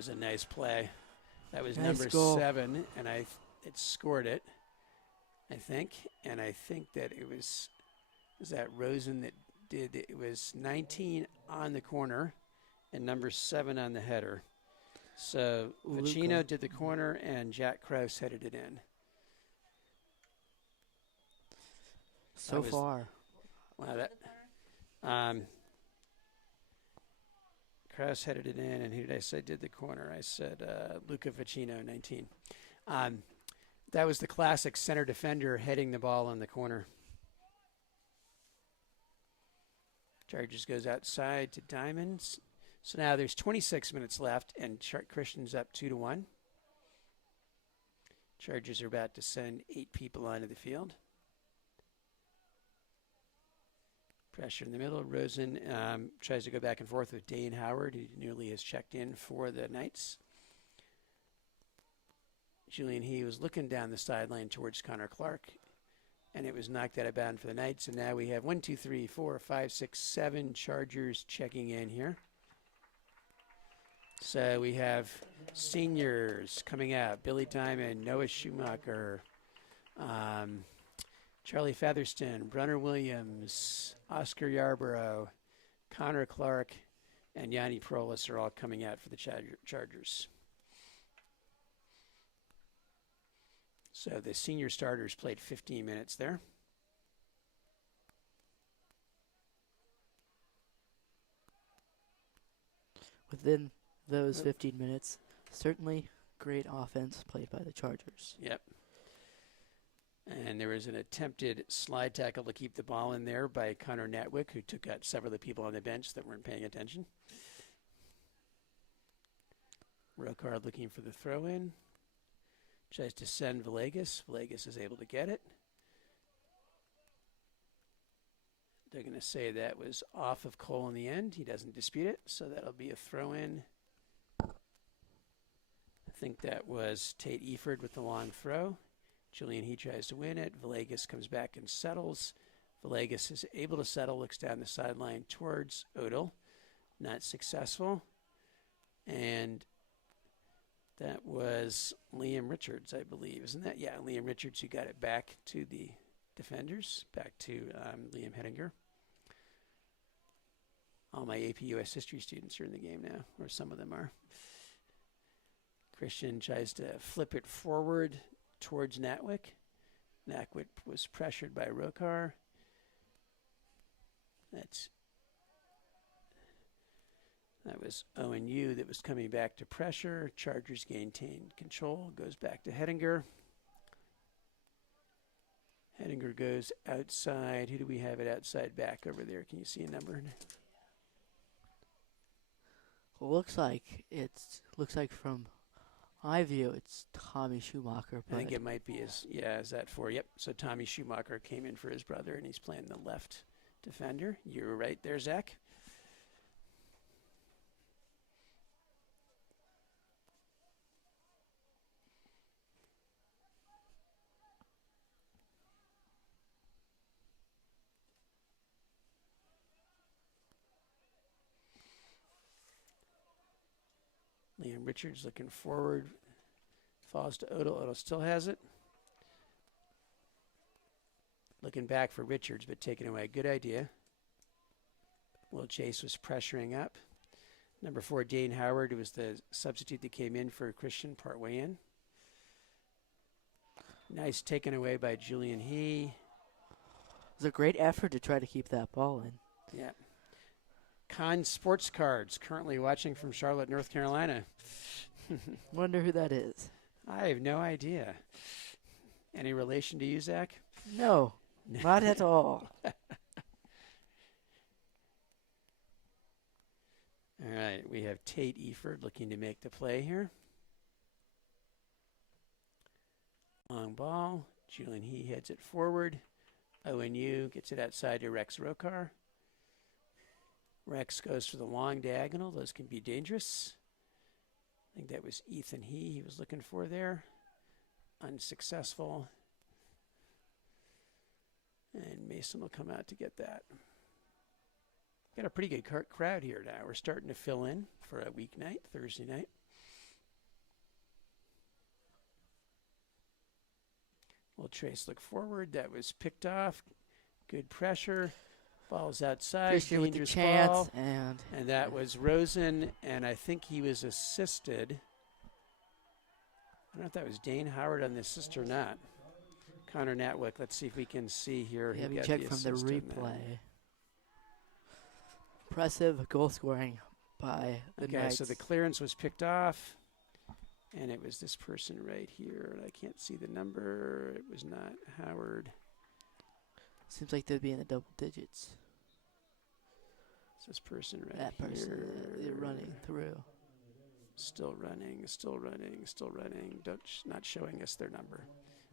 was a nice play. That was Nice number goal. 7, and it scored it, I think. And I think that it was that Rosen that did it. It was 19 on the corner and number 7 on the header. So Vicino Luca. did the corner, and Jack Krause headed it in. So was- far. Wow, that Krause headed it in, and who did I say did the corner? I said Luca Vicino, 19. That was the classic center defender heading the ball in the corner. Charges goes outside to Diamonds. So now there's 26 minutes left, and Christian's up 2-1. Chargers are about to send 8 people onto the field. Pressure in the middle. Rosen tries to go back and forth with Dane Howard, who nearly has checked in for the Knights. Julian He was looking down the sideline towards Connor Clark, and it was knocked out of bounds for the Knights. And now we have 1, 2, 3, 4, 5, 6, 7 Chargers checking in here. So we have seniors coming out: Billy Diamond, Noah Schumacher, Charlie Featherston, Brunner Williams, Oscar Yarborough, Connor Clark, and Yanni Prolis are all coming out for the Chargers. So the senior starters played 15 minutes there. Within those 15 minutes, certainly great offense played by the Chargers. Yep. And there was an attempted slide tackle to keep the ball in there by Connor Natwick, who took out several of the people on the bench that weren't paying attention. Rocard looking for the throw-in. Tries to send Villegas. Villegas is able to get it. They're going to say that was off of Cole in the end. He doesn't dispute it, so that'll be a throw-in. I think that was Tate Eford with the long throw. Julian He tries to win it. Villegas comes back and settles. Villegas is able to settle, looks down the sideline towards Odell. Not successful. And that was Liam Richards, I believe. Isn't that? Yeah, Liam Richards who got it back to the defenders, back to Liam Hettinger. All my AP US history students are in the game now, or some of them are. Christian tries to flip it forward towards Natwick. Natwick was pressured by Rokar. That was ONU that was coming back to pressure. Chargers maintain control. Goes back to Hettinger. Hettinger goes outside. Who do we have it outside back over there? Can you see a number? Looks like from my view it's Tommy Schumacher. I think it might be is that 4? Yep. So Tommy Schumacher came in for his brother, and he's playing the left defender. You were right there, Zach. Liam Richards looking forward. Falls to Odell. Odell still has it. Looking back for Richards, but taken away. Good idea. Will Chase was pressuring up. Number 4, Dane Howard, who was the substitute that came in for Christian partway in. Nice taken away by Julian He. It was a great effort to try to keep that ball in. Yeah. Con Sports Cards, currently watching from Charlotte, North Carolina. Wonder who that is. I have no idea. Any relation to you, Zach? No, not at all. All right, we have Tate Eford looking to make the play here. Long ball. Julian He heads it forward. ONU gets it outside to Rex Rokar. Rex goes for the long diagonal. Those can be dangerous. I think that was Ethan he was looking for there. Unsuccessful. And Mason will come out to get that. Got a pretty good crowd here now. We're starting to fill in for a weeknight, Thursday night. Will Trace look forward? That was picked off. Good pressure. Ball's outside. Christian with the Dangerous chance, ball. and that was Rosen, and I think he was assisted. I don't know if that was Dane Howard on the assist or not. Connor Natwick. Let's see if we can see here. yeah, who we got check the from the assist on that. replay. Impressive goal scoring by the Okay, Knights. so the clearance was picked off, and it was this person right here. And I can't see the number. It was not Howard. Seems like they'd be in the double digits. It's this person right That person, here. they're running through. Still running. Not showing us their number.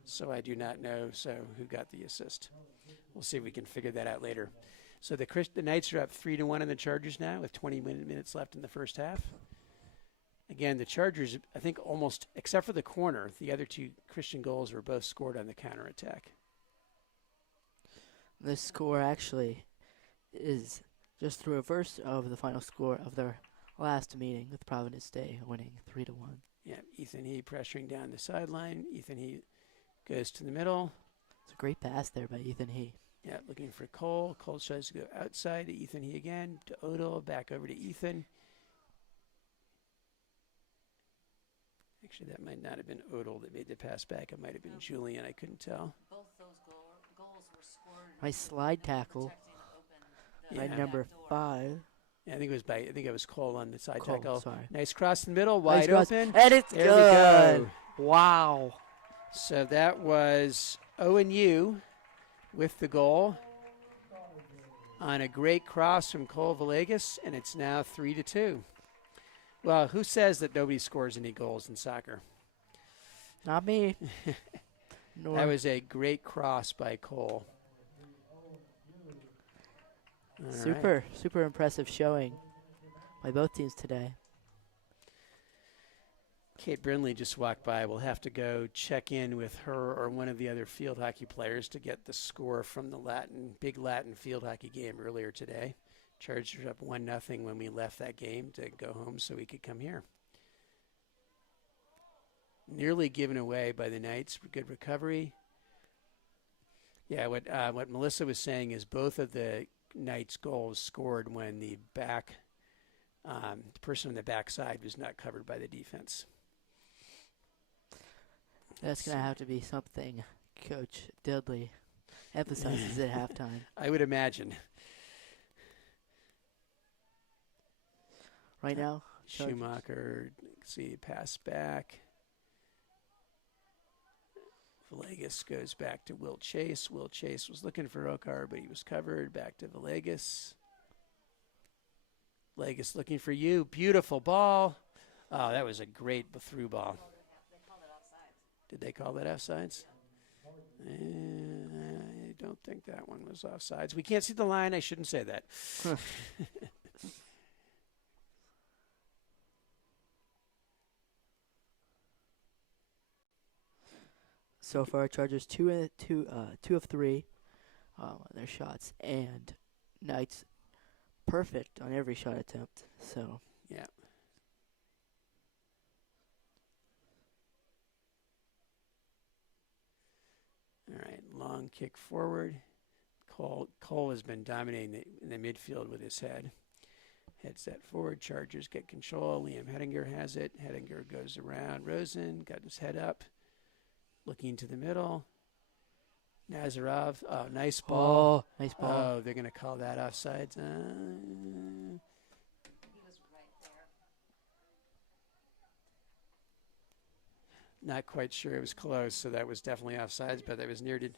So I do not know who got the assist. We'll see if we can figure that out later. So the Knights are up 3-1 on the Chargers now with 20 minutes left in the first half. Again, the Chargers, I think almost, except for the corner, the other two Christian goals were both scored on the counterattack. This score actually is just the reverse of the final score of their last meeting with Providence Day, winning 3-1. Yeah, Ethan He pressuring down the sideline. Ethan He goes to the middle. It's a great pass there by Ethan He. Yeah, looking for Cole. Cole tries to go outside to Ethan He again, to Odell, back over to Ethan. Actually, that might not have been Odell that made the pass back. It might have been Julian. I couldn't tell. Both those goals were scored. Nice slide tackle Protecting by Yeah. number 5. Yeah, I think it was Cole on the side Cole, tackle. sorry. Nice cross in the middle, Nice wide cross. open. And it's There good. we go. Wow. So that was ONU with the goal on a great cross from Cole Villegas, and it's now 3-2. Well, who says that nobody scores any goals in soccer? Not me. Nor That was a great cross by Cole. All right. super impressive showing by both teams today. Kate Brindley just walked by. We'll have to go check in with her or one of the other field hockey players to get the score from the big Latin field hockey game earlier today. Chargers up 1-0 when we left that game to go home so we could come here. Nearly given away by the Knights. Good recovery. Yeah, what Melissa was saying is both of the Knights' goals scored when the person on the backside was not covered by the defense. That's going to have to be something Coach Dudley emphasizes at halftime. I would imagine. Right now, Schumacher, pass back. Villegas goes back to Will Chase. Will Chase was looking for Okar, but he was covered. Back to Villegas. Villegas looking for you. Beautiful ball. Oh, that was a great through ball. They called it offsides. Did they call that offsides? I don't think that one was offsides. We can't see the line. I shouldn't say that. so far, Chargers 2 of 3 on their shots, and Knights perfect on every shot attempt. So Yeah. All right, long kick forward. Cole has been dominating in the midfield with his head. Head set forward. Chargers get control. Liam Hettinger has it. Hettinger goes around Rosen. Got his head up. Looking to the middle. Nazarov. Oh, nice ball. nice ball. Oh, they're going to call that offsides. He was right there. Not quite sure. It was close, so that was definitely offsides, but that was near to.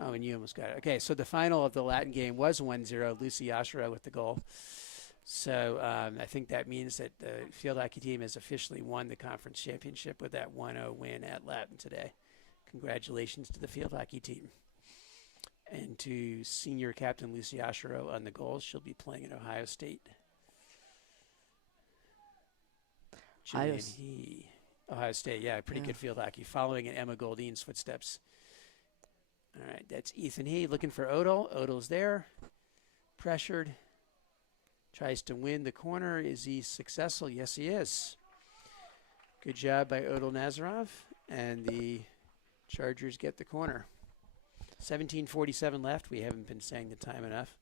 Oh, and you almost got it. Okay, so the final of the Latin game was 1-0. Lucy Ashura with the goal. So I think that means that the field hockey team has officially won the conference championship with that 1-0 win at Latin today. Congratulations to the field hockey team. And to senior captain Lucy Ashura on the goals. She'll be playing at Ohio State. Julian He. Ohio State, yeah, pretty good field hockey, following in Emma Goldine's footsteps. All right, that's Ethan He looking for Odell. Odell's there, pressured, tries to win the corner. Is he successful? Yes, he is. Good job by Odell Nazarov, and the Chargers get the corner. 17:47 left. We haven't been saying the time enough.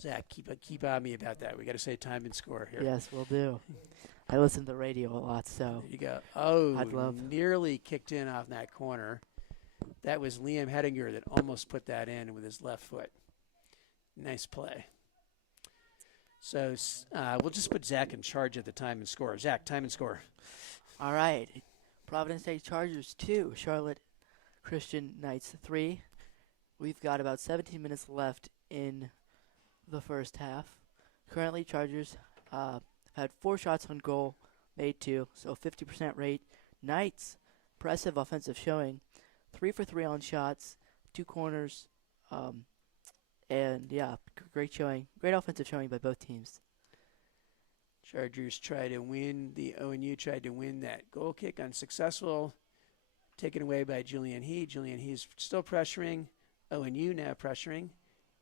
Zach, keep on me about that. We got to say time and score here. Yes, we'll do. I listen to the radio a lot, so There you go. Oh, I'd love- nearly kicked in off that corner. That was Liam Hedinger that almost put that in with his left foot. Nice play. So we'll just put Zach in charge of the time and score. Zach, time and score. all right. Providence State Chargers 2, Charlotte Christian Knights 3. We've got about 17 minutes left in the first half. Currently, Chargers have had 4 shots on goal, made 2, so 50% rate. Knights, impressive offensive showing, 3 for 3 on shots, 2 corners, and yeah, great showing, great offensive showing by both teams. Chargers try to win. The ONU tried to win that goal kick, unsuccessful. Taken away by Julian He. Julian He's still pressuring. ONU now pressuring.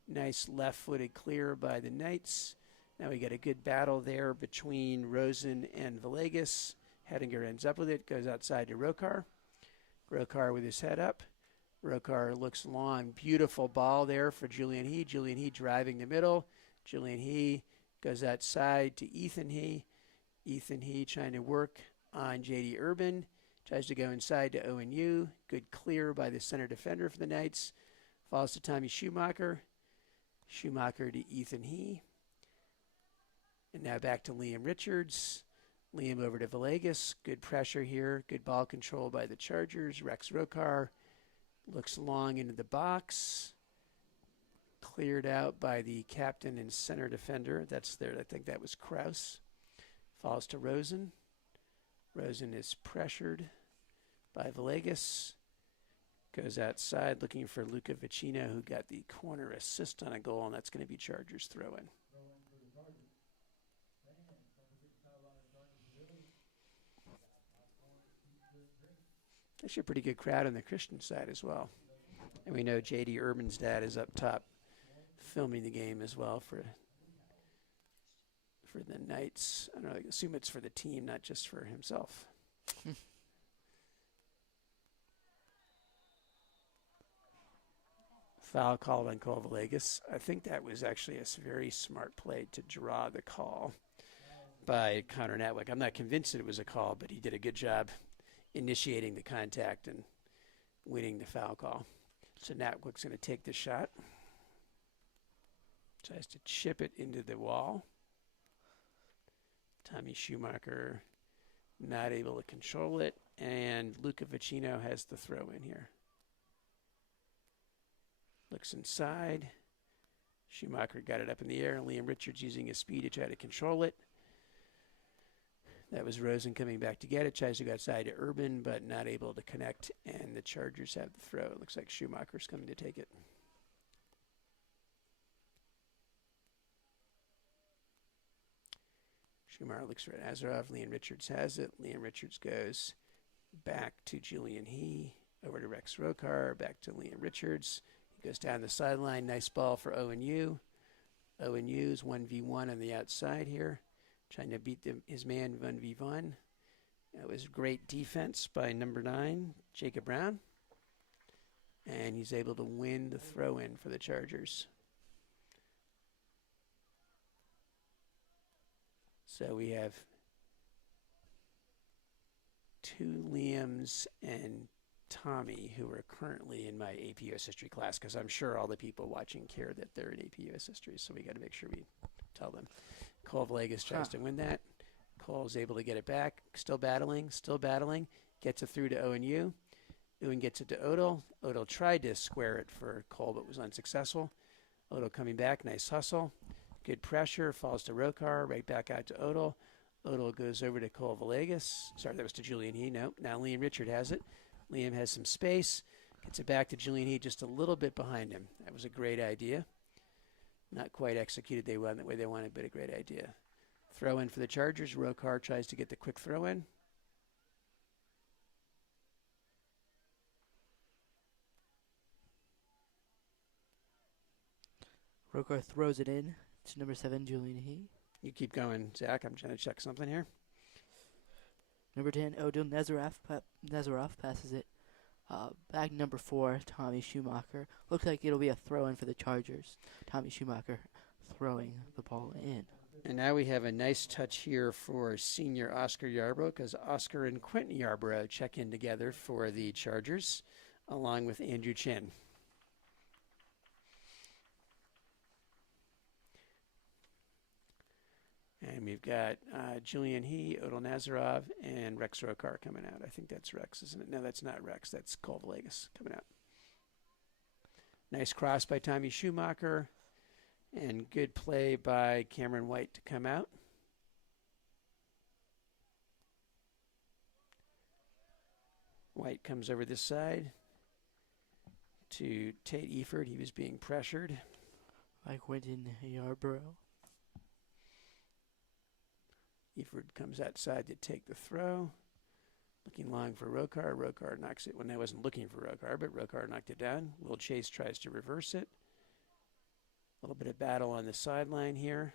Nice left-footed clear by the Knights. Now we got a good battle there between Rosen and Villegas. Hedinger ends up with it, goes outside to Rokar. Rokar with his head up. Rokar looks long. Beautiful ball there for Julian He. Julian He driving the middle. Julian He goes outside to Ethan He. Ethan He trying to work on J.D. Urban. Tries to go inside to ONU. Good clear by the center defender for the Knights. Falls to Tommy Schumacher. Schumacher to Ethan He. And now back to Liam Richards. Liam over to Villegas. Good pressure here. Good ball control by the Chargers. Rex Rokar looks long into the box. Cleared out by the captain and center defender. That's there. I think that was Kraus. Falls to Rosen. Rosen is pressured by Villegas. Goes outside looking for Luca Vicino, who got the corner assist on a goal, and that's going to be Chargers throw-in. Actually a pretty good crowd on the Christian side as well. And we know J.D. Urban's dad is up top filming the game as well for the Knights. I don't know, I assume it's for the team, not just for himself. Foul called on Cole Villegas. I think that was actually a very smart play to draw the call by Connor Natwick. I'm not convinced that it was a call, but he did a good job initiating the contact and winning the foul call. So Natwick's going to take the shot. Tries to chip it into the wall. Tommy Schumacher not able to control it, and Luca Vicino has the throw in here. Looks inside. Schumacher got it up in the air, and Liam Richards using his speed to try to control it. That was Rosen coming back to get it. Tries to go outside to Urban, but not able to connect, and the Chargers have the throw. It looks like Schumacher's coming to take it. Schumacher looks for Azarov. Liam Richards has it. Liam Richards goes back to Julian He, over to Rex Rokar, back to Liam Richards. He goes down the sideline. Nice ball for ONU. ONU's 1v1 on the outside here, trying to beat his man 1v1. That was great defense by number 9, Jacob Brown. And he's able to win the throw-in for the Chargers. So we have 2 Liams and Tommy who are currently in my AP US History class, because I'm sure all the people watching care that they're in AP US History, so we got to make sure we tell them. Cole Villegas tries to win that. Cole's able to get it back. Still battling. Gets it through to ONU. Owen gets it to Odell. Odell tried to square it for Cole, but was unsuccessful. Odell coming back. Nice hustle. Good pressure. Falls to Rokar. Right back out to Odell. Odell goes over to Cole Villegas. Sorry, that was to Julian He. No, now Liam Richard has it. Liam has some space. Gets it back to Julian He just a little bit behind him. That was a great idea. Not quite executed the way they wanted, but a great idea. Throw in for the Chargers. Rokar tries to get the quick throw in. Rokar throws it in to number 7, Julian He. You keep going, Zach. I'm trying to check something here. Number 10, Odell Nazarov passes it Bag number 4, Tommy Schumacher. Looks like it'll be a throw-in for the Chargers. Tommy Schumacher throwing the ball in. And now we have a nice touch here for senior Oscar Yarbrough, because Oscar and Quentin Yarbrough check in together for the Chargers, along with Andrew Chin. And we've got Julian He, Odell Nazarov, and Rex Rokar coming out. I think that's Rex, isn't it? No, that's not Rex. That's Cole Villegas coming out. Nice cross by Tommy Schumacher. And good play by Cameron White to come out. White comes over this side to Tate Eford. He was being pressured. By Quentin Yarbrough. Eford comes outside to take the throw. Looking long for Rokar. Rokar knocks it when I wasn't looking for Rokar, but Rokar knocked it down. Will Chase tries to reverse it. A little bit of battle on the sideline here.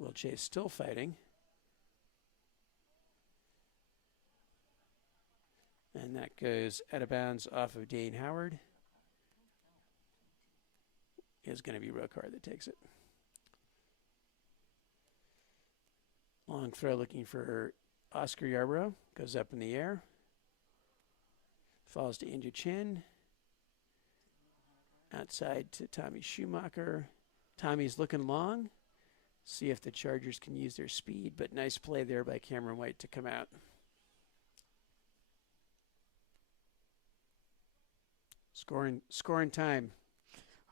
Will Chase still fighting. And that goes out of bounds off of Dane Howard. Is going to be Rokar that takes it. Long throw looking for Oscar Yarbrough. Goes up in the air. Falls to Andrew Chin. Outside to Tommy Schumacher. Tommy's looking long. See if the Chargers can use their speed, but nice play there by Cameron White to come out. Scoring time.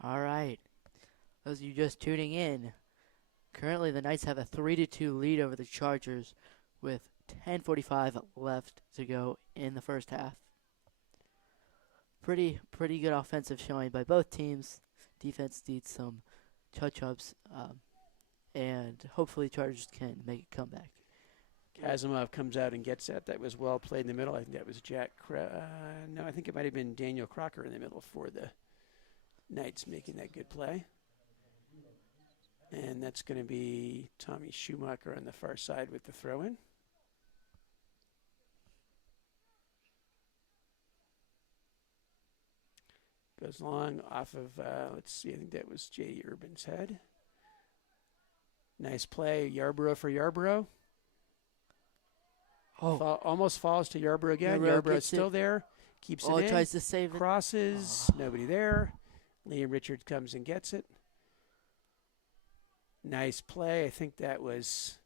All right. Those of you just tuning in, currently the Knights have a 3-2 lead over the Chargers with 10:45 left to go in the first half. Pretty good offensive showing by both teams. Defense needs some touch-ups, and hopefully Chargers can make a comeback. Kazimov comes out and gets that. That was well played in the middle. I think that was no, I think it might have been Daniel Crocker in the middle for the Knights making that good play. And that's going to be Tommy Schumacher on the far side with the throw-in. Goes long off of, let's see, I think that was J.D. Urban's head. Nice play, Yarbrough for Yarbrough. Almost falls to Yarbrough again. Yarbrough's still there. Keeps it in. Tries to save it. Crosses. Nobody there. Liam Richards comes and gets it. Nice play. I think that was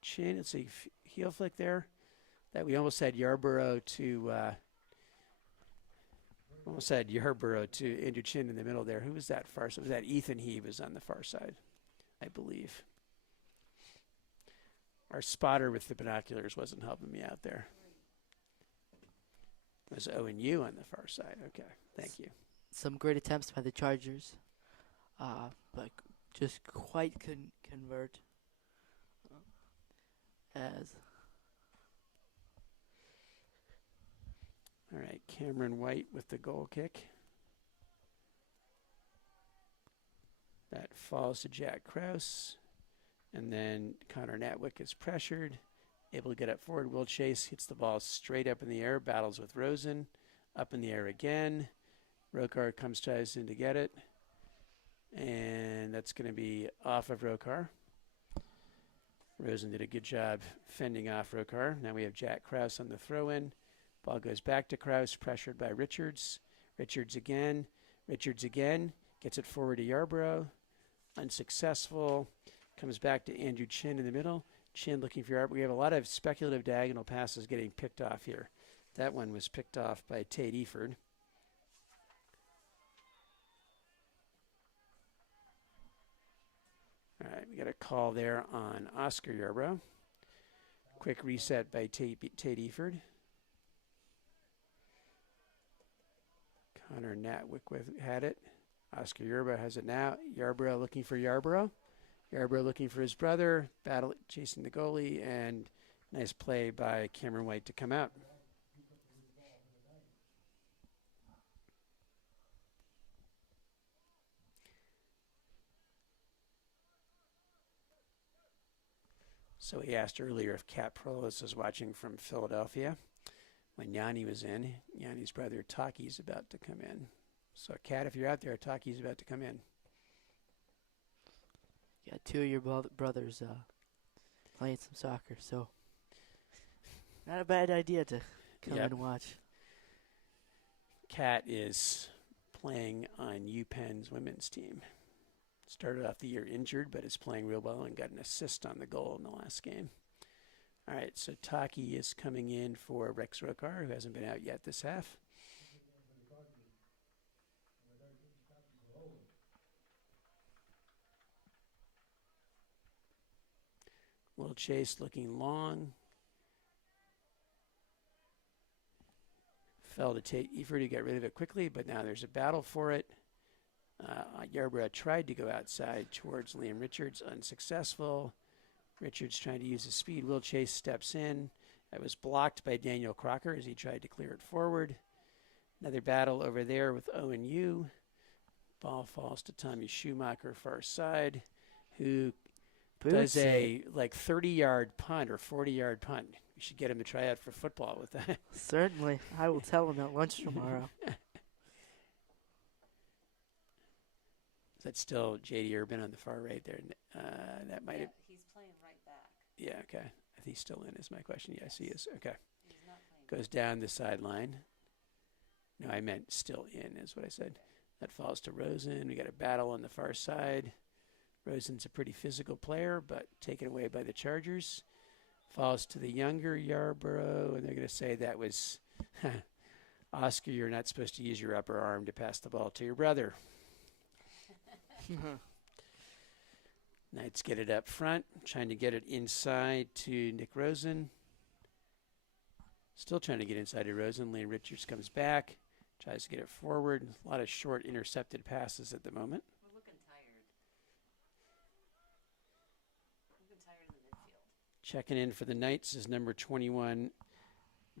Chin. Let's see, heel flick there. That we almost had Yarbrough to Andrew Chin in the middle there. Who was that far side? Was that Ethan He was on the far side, I believe. Our spotter with the binoculars wasn't helping me out there. It was Owen Yu on the far side. Okay, thank you. Some great attempts by the Chargers, but just quite couldn't convert. All right, Cameron White with the goal kick. That falls to Jack Krause. And then Connor Natwick is pressured, able to get up forward. Will Chase hits the ball straight up in the air, battles with Rosen. Up in the air again. Rokar tries in to get it. And that's going to be off of Rokar. Rosen did a good job fending off Rokar. Now we have Jack Krause on the throw-in. Ball goes back to Krause, pressured by Richards. Richards again. Gets it forward to Yarbrough. Unsuccessful. Comes back to Andrew Chin in the middle. Chin looking for Yarbrough. We have a lot of speculative diagonal passes getting picked off here. That one was picked off by Tate Eford. All right, we got a call there on Oscar Yarbrough. Quick reset by Tate Eford. Connor Natwick had it. Oscar Yarbrough has it now. Yarbrough looking for Yarbrough. Yarbrough looking for his brother. Battle chasing the goalie. And nice play by Cameron White to come out. So we asked earlier if Kat Prolis was watching from Philadelphia when Yanni was in. Yanni's brother Taki's about to come in. So Kat, if you're out there, Taki's about to come in. Got two of your brothers playing some soccer, so not a bad idea to come and watch. Kat is playing on UPenn's women's team. Started off the year injured, but is playing real well and got an assist on the goal in the last game. All right, so Taki is coming in for Rex Rokar, who hasn't been out yet this half. Will Chase looking long. Fell to take Eford, to get rid of it quickly, but now there's a battle for it. Yarborough tried to go outside towards Liam Richards, unsuccessful. Richards trying to use his speed. Will Chase steps in. That was blocked by Daniel Crocker as he tried to clear it forward. Another battle over there with Owen Yu. Ball falls to Tommy Schumacher, far side, who does a 30-yard punt or 40-yard punt. You should get him to try out for football with that. Certainly. I will tell him at lunch tomorrow. Is that still J.D. Urban on the far right there? That might have. He's playing right back. Yeah, okay. If he's still in is my question. Yes, he is. Okay. He's not playing. Goes down the sideline. No, I meant still in is what I said. That falls to Rosen. We got a battle on the far side. Rosen's a pretty physical player, but taken away by the Chargers. Falls to the younger Yarborough, and they're going to say that was, Oscar, you're not supposed to use your upper arm to pass the ball to your brother. Knights get it up front, trying to get it inside to Nick Rosen. Still trying to get inside to Rosen. Lane Richards comes back, tries to get it forward. A lot of short intercepted passes at the moment. We're looking tired. Looking tired in the midfield. Checking in for the Knights is number 21,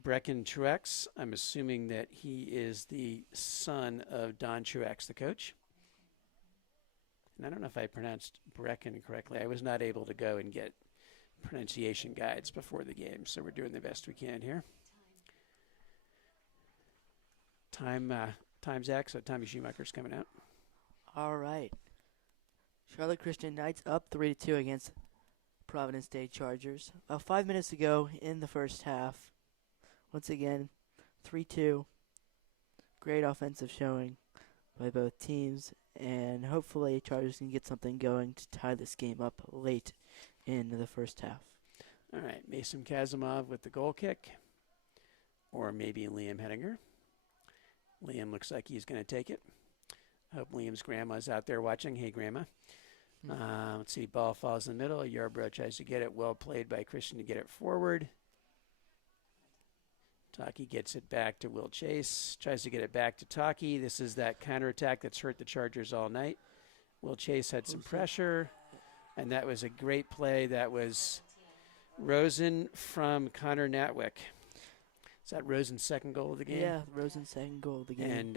Brecken Truex. I'm assuming that he is the son of Don Truex, the coach. And I don't know if I pronounced Brecken correctly. I was not able to go and get pronunciation guides before the game, so we're doing the best we can here. Time, Zach, so Tommy Schumacher's coming out. All right. Charlotte Christian Knights up 3-2 against Providence State Chargers. About 5 minutes ago in the first half. Once again, 3-2. Great offensive showing by both teams, and hopefully Chargers can get something going to tie this game up late in the first half. All right, Mason Kazimov with the goal kick, or maybe Liam Hettinger. Liam looks like he's going to take it. I hope Liam's grandma's out there watching. Hey, Grandma. Let's see, ball falls in the middle. Yarborough tries to get it. Well played by Christian to get it forward. Taki gets it back to Will Chase. Tries to get it back to Taki. This is that counterattack that's hurt the Chargers all night. Will Chase had some pressure, and that was a great play. That was Rosen from Connor Natwick. Is that Rosen's second goal of the game? Yeah, Rosen's second goal of the game. And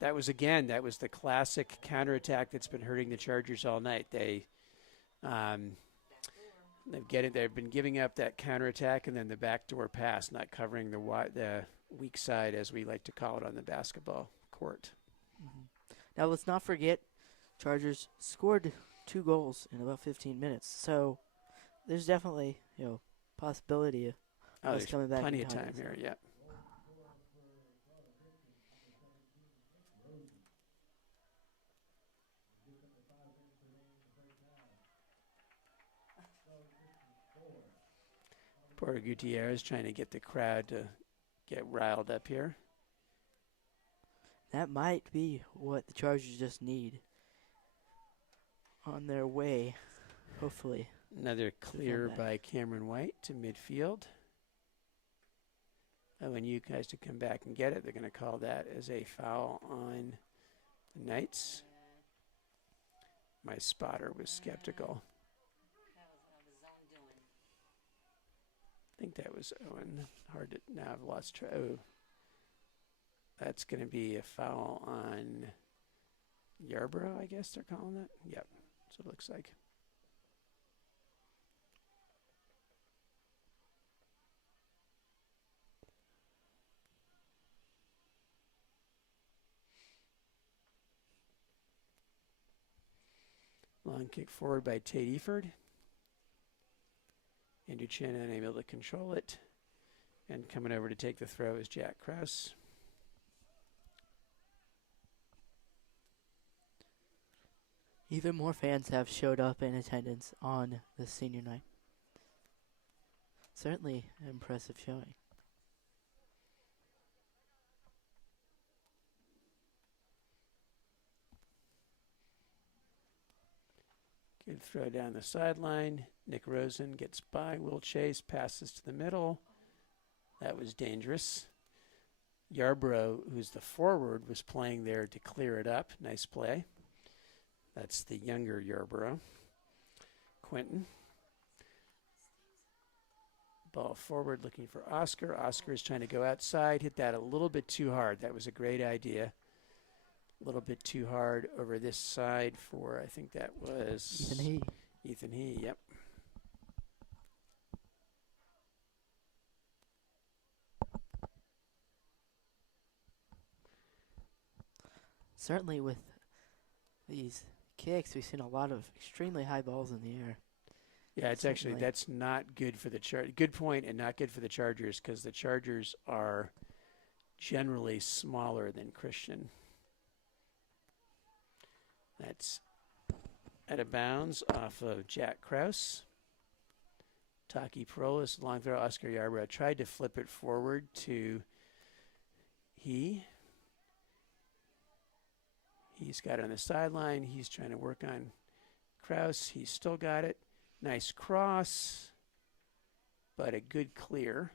that was the classic counterattack that's been hurting the Chargers all night. They've been giving up that counterattack and then the backdoor pass, not covering the weak side, as we like to call it on the basketball court. Mm-hmm. Now let's not forget, Chargers scored 2 goals in about 15 minutes, so there's definitely possibility of us coming back. Plenty of time here, yeah. Porter Gutierrez trying to get the crowd to get riled up here. That might be what the Chargers just need on their way, hopefully. Another clear by Cameron White to midfield. Oh, and you guys to come back and get it. They're going to call that as a foul on the Knights. My spotter was skeptical. I think that was Owen. Hard to now. I've lost track. Oh, that's going to be a foul on Yarborough, I guess they're calling it. Yep, that's what it looks like. Long kick forward by Tate Eford. Induchin unable to control it. And coming over to take the throw is Jack Krause. Even more fans have showed up in attendance on the senior night. Certainly an impressive showing. Good throw down the sideline. Nick Rosen gets by Will Chase, passes to the middle. That was dangerous. Yarbrough, who's the forward, was playing there to clear it up. Nice play. That's the younger Yarbrough. Quentin. Ball forward looking for Oscar. Oscar is trying to go outside. Hit that a little bit too hard. That was a great idea. A little bit too hard over this side for, I think that was Ethan He. Ethan He, yep. Certainly with these kicks, we've seen a lot of extremely high balls in the air. Yeah, it's actually, Certainly. that's not good for the Chargers. Good point, and not good for the Chargers because the Chargers are generally smaller than Christian. That's out of bounds off of Jack Krause. Taki Perolis, long throw, Oscar Yarbrough tried to flip it forward to He. He's got it on the sideline. He's trying to work on Krause. He's still got it. Nice cross, but a good clear.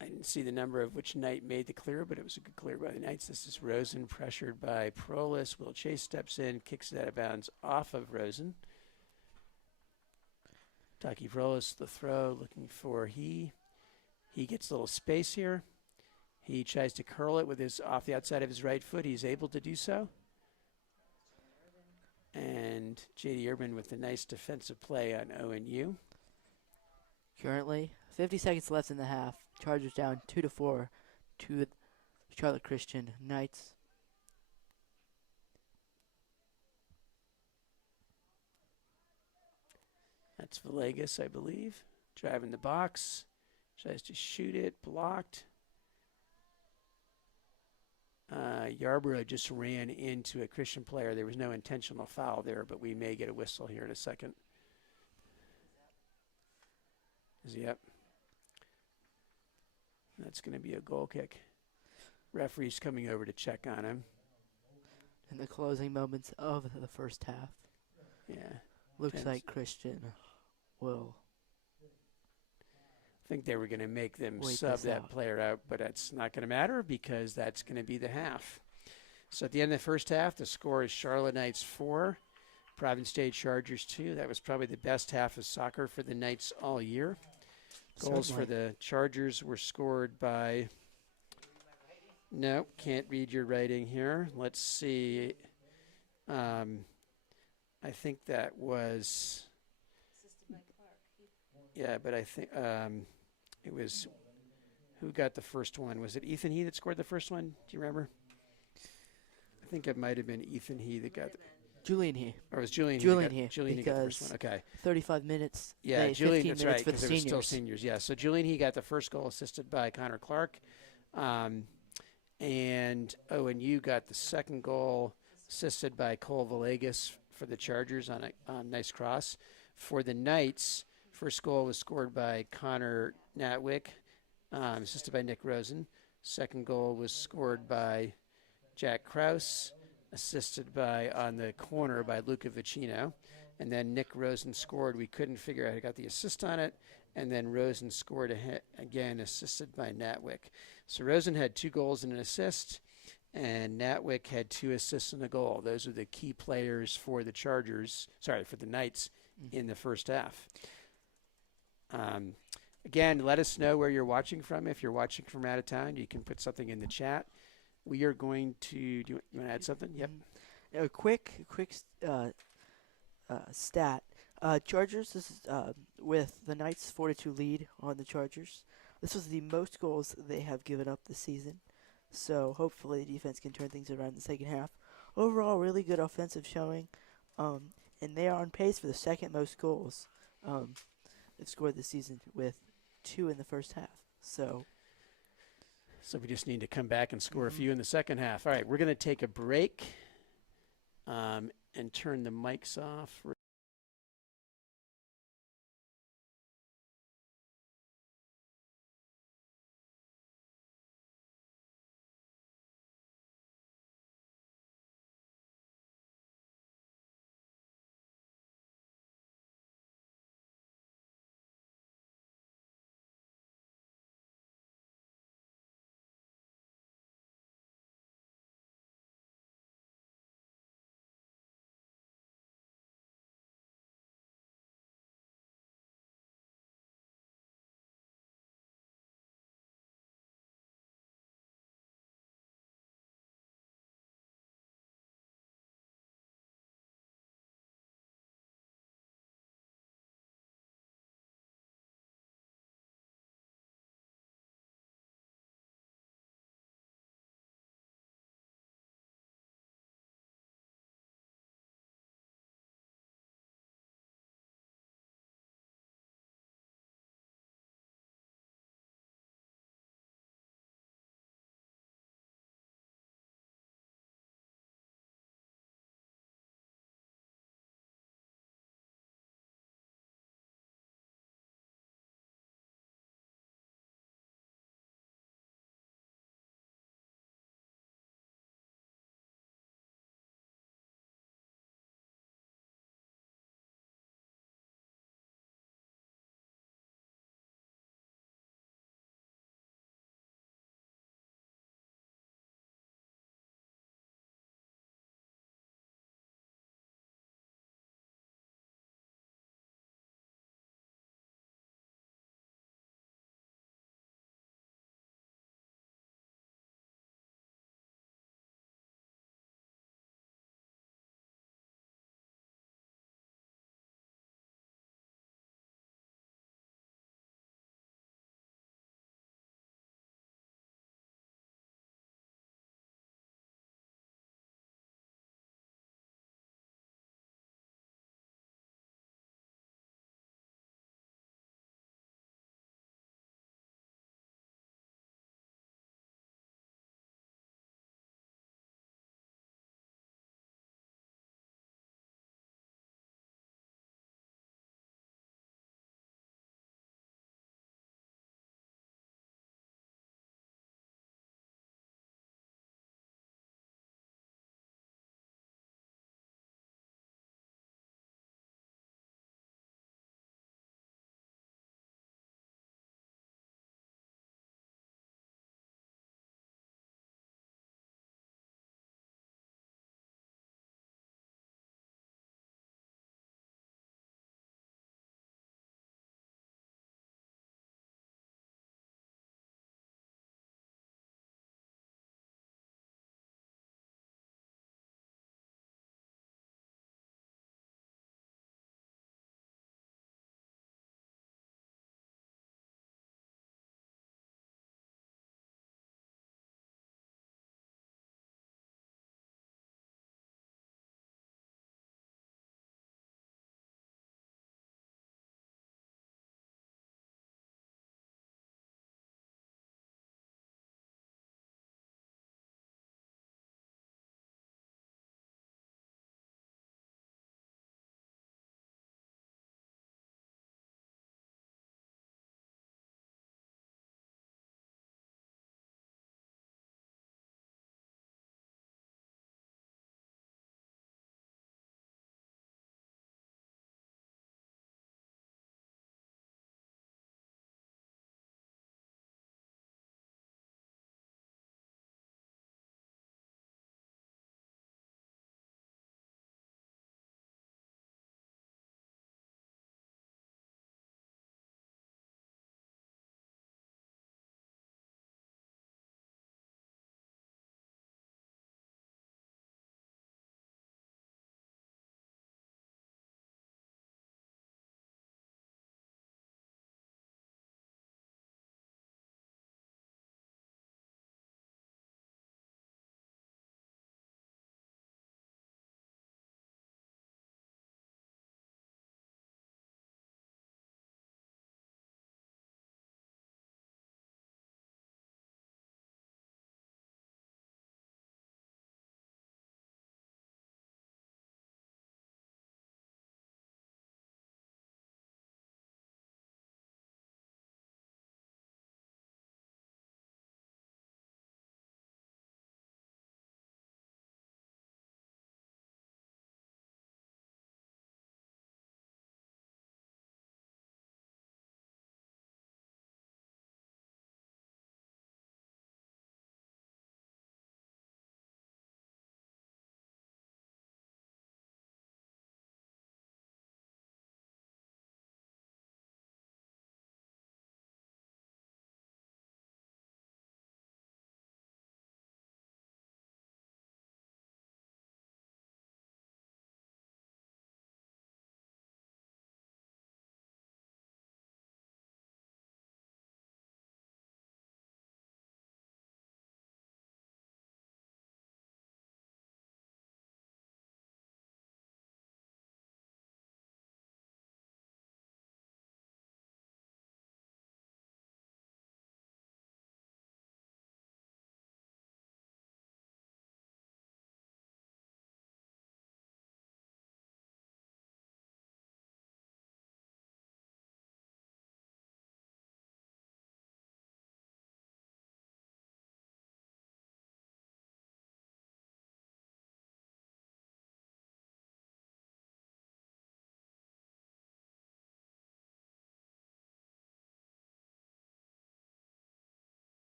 I didn't see the number of which Knight made the clear, but it was a good clear by the Knights. This is Rosen pressured by Perolis. Will Chase steps in, kicks it out of bounds off of Rosen. Taki Perolis, the throw, looking for He. He gets a little space here. He tries to curl it with his off the outside of his right foot. He's able to do so. And J.D. Urban with a nice defensive play on ONU. Currently, 50 seconds left in the half. Chargers down 2-4 to the Charlotte Christian Knights. That's Villegas, I believe. Driving the box. Tries to shoot it. Blocked. Yarbrough just ran into a Christian player. There was no intentional foul there, but we may get a whistle here in a second. Is he up? That's going to be a goal kick. Referee's coming over to check on him. In the closing moments of the first half. Yeah. Looks like Christian will. I think they were going to make them Wait sub this that out. player out, but that's not going to matter because that's going to be the half. So at the end of the first half, the score is Charlotte Knights 4, Providence State Chargers 2. That was probably the best half of soccer for the Knights all year. Goals for the Chargers were scored by... No, can't read your writing here. Let's see. I think that was... Yeah, but I think it was... Who got the first one? Was it Ethan He that scored the first one? Do you remember? I think it might have been Ethan He that got... Julian He. Or it was Julian He. Julian He. Julian He got the first Because one. Okay. 35 minutes. Yeah, Julian, 15 that's minutes right, for the because it was still seniors. seniors. Yeah, so Julian He got the first goal assisted by Connor Clark. And ONU got the second goal assisted by Cole Villegas for the Chargers on a nice cross. For the Knights, first goal was scored by Connor Natwick, assisted by Nick Rosen. Second goal was scored by Jack Krause, assisted by, on the corner, by Luca Vicino. And then Nick Rosen scored. We couldn't figure out who got the assist on it. And then Rosen scored again, assisted by Natwick. So Rosen had 2 goals and an assist, and Natwick had 2 assists and a goal. Those are the key players for the Chargers, for the Knights in the first half. Again, let us know where you're watching from. If you're watching from out of town, you can put something in the chat. We are going to, do you want to add something? Yep. A quick stat. Chargers, this is with the Knights' 4-2 lead on the Chargers. This was the most goals they have given up this season. So hopefully the defense can turn things around in the second half. overall, really good offensive showing. And they are on pace for the second most goals they've scored this season with 2 in the first half. So we just need to come back and score a Mhm. few in the second half. All right, we're going to take a break and turn the mics off.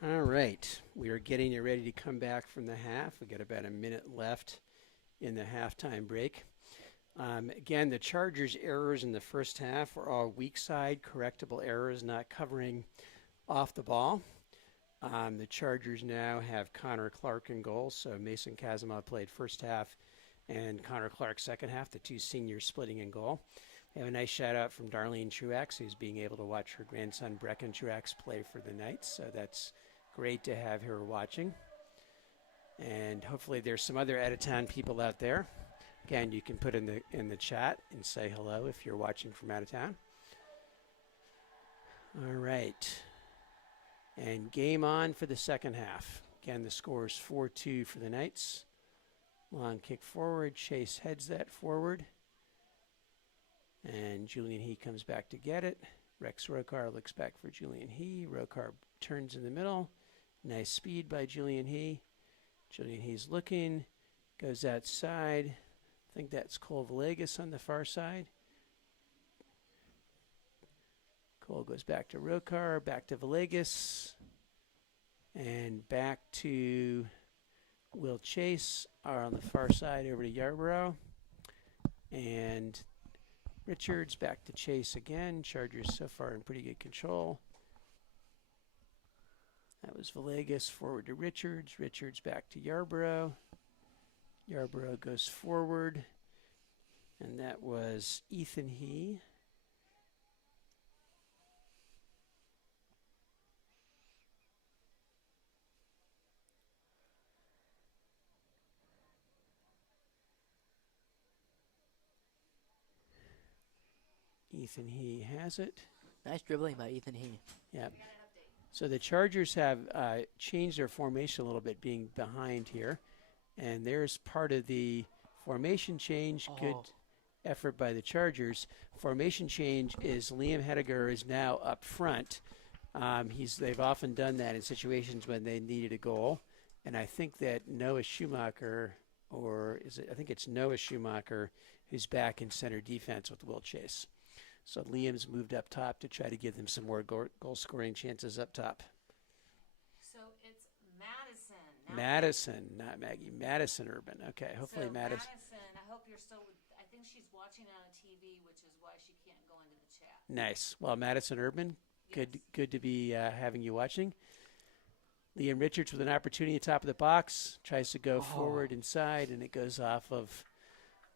All right, we are getting you ready to come back from the half. We got about a minute left in the halftime break. Again, the Chargers' errors in the first half were all weak side, correctable errors, not covering off the ball. The Chargers now have Connor Clark in goal, so Mason Kazimov played first half and Connor Clark second half, the two seniors splitting in goal. We have a nice shout out from Darlene Truax, who's being able to watch her grandson Brecken Truax play for the Knights, so that's great to have her watching. And hopefully there's some other out-of-town people out there. Again, you can put in the chat and say hello if you're watching from out of town. All right. And game on for the second half. Again, the score is 4-2 for the Knights. Long kick forward. Chase heads that forward. And Julian He comes back to get it. Rex Rokar looks back for Julian He. Rokar turns in the middle. Nice speed by Julian He. Julian He's looking. Goes outside. I think that's Cole Villegas on the far side. Cole goes back to Rokar, back to Villegas, and back to Will Chase are on the far side over to Yarborough. And Richards back to Chase again. Chargers so far in pretty good control. That was Villegas forward to Richards. Richards back to Yarborough. Yarborough goes forward, and that was Ethan He. Ethan He has it. Nice dribbling by Ethan He. Yep. So the Chargers have changed their formation a little bit, being behind here. And there's part of the formation change. Good effort by the Chargers. Formation change is Liam Hediger is now up front. They've often done that in situations when they needed a goal. And I think that Noah Schumacher, I think it's Noah Schumacher, who's back in center defense with Will Chase. So Liam's moved up top to try to give them some more goal-scoring chances up top. So it's Madison. Madison, not Maggie. Madison Urban. Okay, hopefully so Madison. I hope you're still. I think she's watching on a TV, which is why she can't go into the chat. Nice. Well, Madison Urban, Yes. good to be having you watching. Liam Richards with an opportunity at the top of the box. Tries to go forward inside, and it goes off of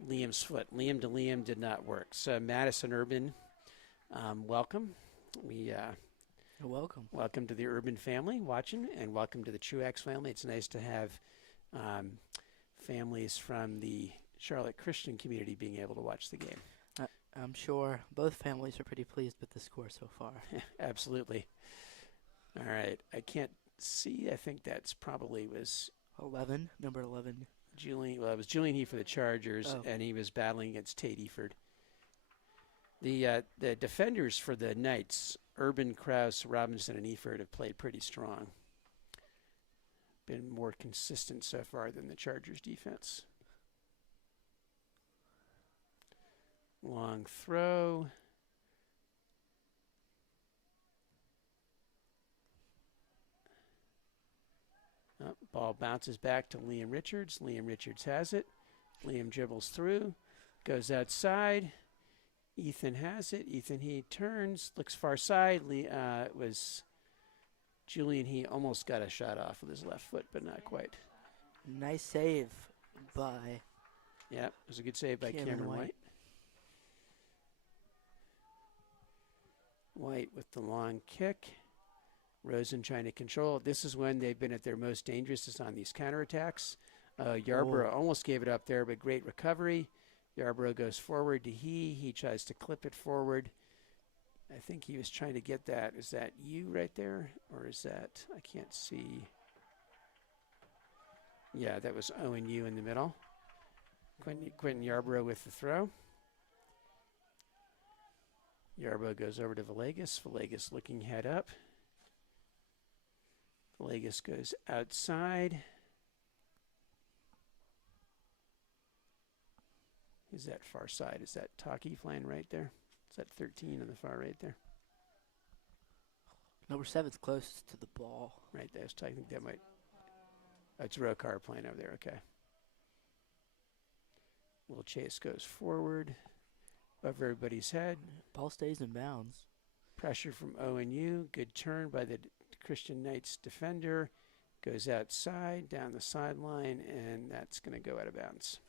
Liam's foot. Liam to Liam did not work. So Madison Urban, welcome. You're welcome. Welcome to the Urban family watching, and welcome to the Truax family. It's nice to have families from the Charlotte Christian community being able to watch the game. I'm sure both families are pretty pleased with the score so far. Absolutely. All right. I can't see. I think that's probably was 11, number 11. Julian. Well, it was Julian He for the Chargers, and he was battling against Tate Eford. The defenders for the Knights, Urban, Krause, Robinson, and Eford, have played pretty strong. Been more consistent so far than the Chargers defense. Long throw. Ball bounces back to Liam Richards. Liam Richards has it. Liam dribbles through. Goes outside. Ethan has it. Ethan He turns. Looks far side. It was Julian He almost got a shot off with his left foot, but not quite. Nice save by... Yeah, it was a good save by Cameron White. White with the long kick. Rosen trying to control it. This is when they've been at their most dangerous, is on these counterattacks. Yarborough almost gave it up there, but great recovery. Yarborough goes forward to He. He tries to clip it forward. I think he was trying to get that. Is that you right there? Or is that, I can't see. Yeah, that was Owen Yu in the middle. Quentin Yarborough with the throw. Yarborough goes over to Villegas. Villegas looking head up. Villegas goes outside. Is that far side? Is that Taki flying right there? Is that 13 on the far right there? Number 7's closest to the ball. Right, I think that might. It's Rokar playing over there. Okay. Will Chase goes forward, above everybody's head. Ball stays in bounds. Pressure from ONU. Good turn by the Christian Knights defender. Goes outside, down the sideline, and that's going to go out of bounds.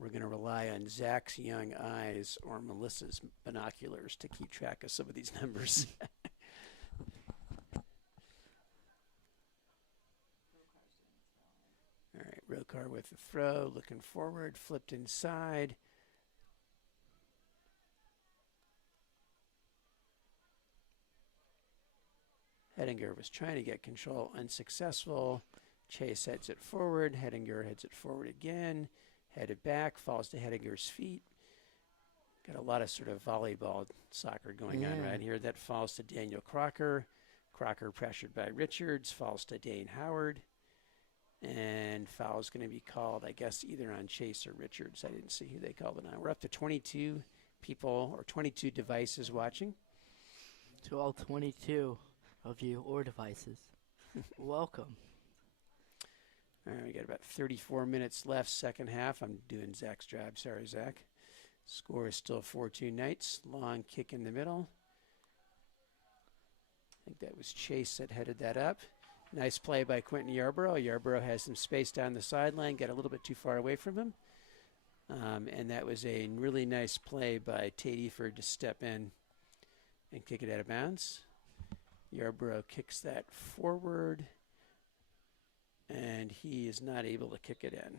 We're going to rely on Zach's young eyes or Melissa's binoculars to keep track of some of these numbers. All right, Rokar with the throw, looking forward, flipped inside. Hedinger was trying to get control, unsuccessful. Chase heads it forward. Hedinger heads it forward again. Headed back, falls to Hedinger's feet. Got a lot of sort of volleyball soccer going on right here. That falls to Daniel Crocker. Crocker pressured by Richards, falls to Dane Howard. And foul is going to be called, I guess, either on Chase or Richards. I didn't see who they called it on. We're up to 22 people or 22 devices watching. To all 22 of you or devices, welcome. All right, we got about 34 minutes left, second half. I'm doing Zach's job. Sorry, Zach. Score is still 4-2 Knights. Long kick in the middle. I think that was Chase that headed that up. Nice play by Quentin Yarborough. Yarborough has some space down the sideline, got a little bit too far away from him. And that was a really nice play by Tate Eford to step in and kick it out of bounds. Yarborough kicks that forward, and he is not able to kick it in.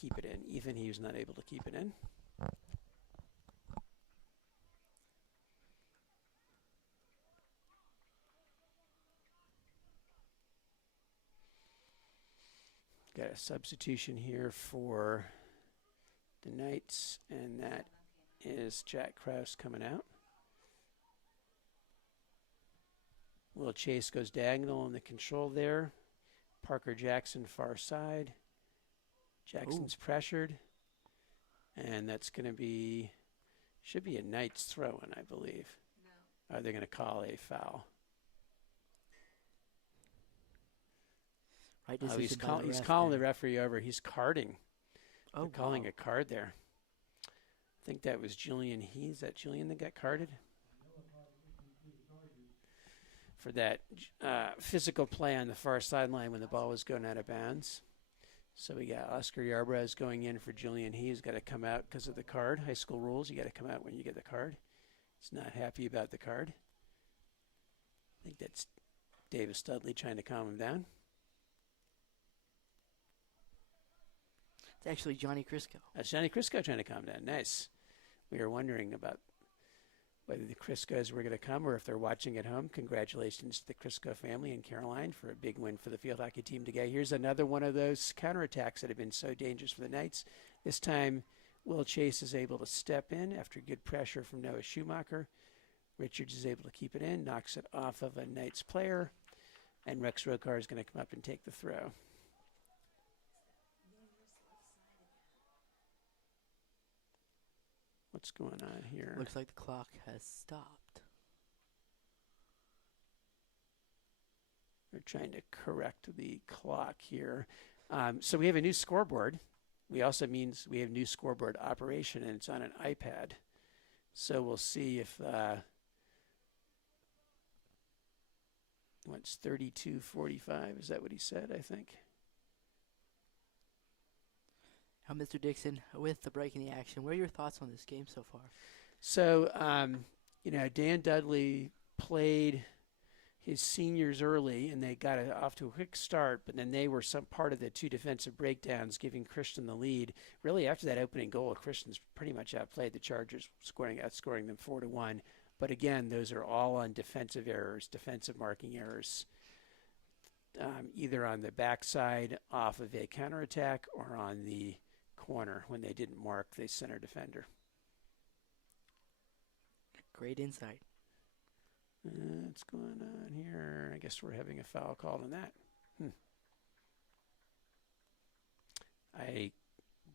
Keep it in. Even he was not able to keep it in. Got a substitution here for the Knights, and that is Jack Krause coming out. Will Chase goes diagonal in the control there. Parker Jackson far side. Jackson's pressured. And that's going to be, should be a Knights throw-in, I believe. No. Are they going to call a foul? Right Oh, he's decision by the ref calling there. the referee over. He's carding. Oh, They're calling wow. a card there. I think that was Julian Is that Julian that got carded? For that physical play on the far sideline when the ball was going out of bounds. So we got Oscar Yarbrough going in for Julian He's got to come out because of the card. High school rules, you got to come out when you get the card. He's not happy about the card. I think that's Davis Studley trying to calm him down. It's actually Johnny Crisco. That's Johnny Crisco trying to calm down. Nice. We were wondering about whether the Criscos were going to come or if they're watching at home. Congratulations to the Crisco family in Caroline for a big win for the field hockey team today. Here's another one of those counterattacks that have been so dangerous for the Knights. This time, Will Chase is able to step in after good pressure from Noah Schumacher. Richards is able to keep it in, knocks it off of a Knights player, and Rex Rokar is going to come up and take the throw. What's going on here? Looks like the clock has stopped. They're trying to correct the clock here. So we have a new scoreboard. We also means we have new scoreboard operation, and it's on an iPad. So we'll see if what's 32:45? Is that what he said? I think. Now, Mr. Dixon, with the break in the action, what are your thoughts on this game so far? So Dan Dudley played his seniors early, and they got off to a quick start, but then they were some part of the two defensive breakdowns, giving Christian the lead. Really, after that opening goal, Christian's pretty much outplayed the Chargers, outscoring them 4-1. But again, those are all on defensive errors, defensive marking errors, either on the backside off of a counterattack or on the corner when they didn't mark the center defender. Great insight. What's going on here? I guess we're having a foul called on that. I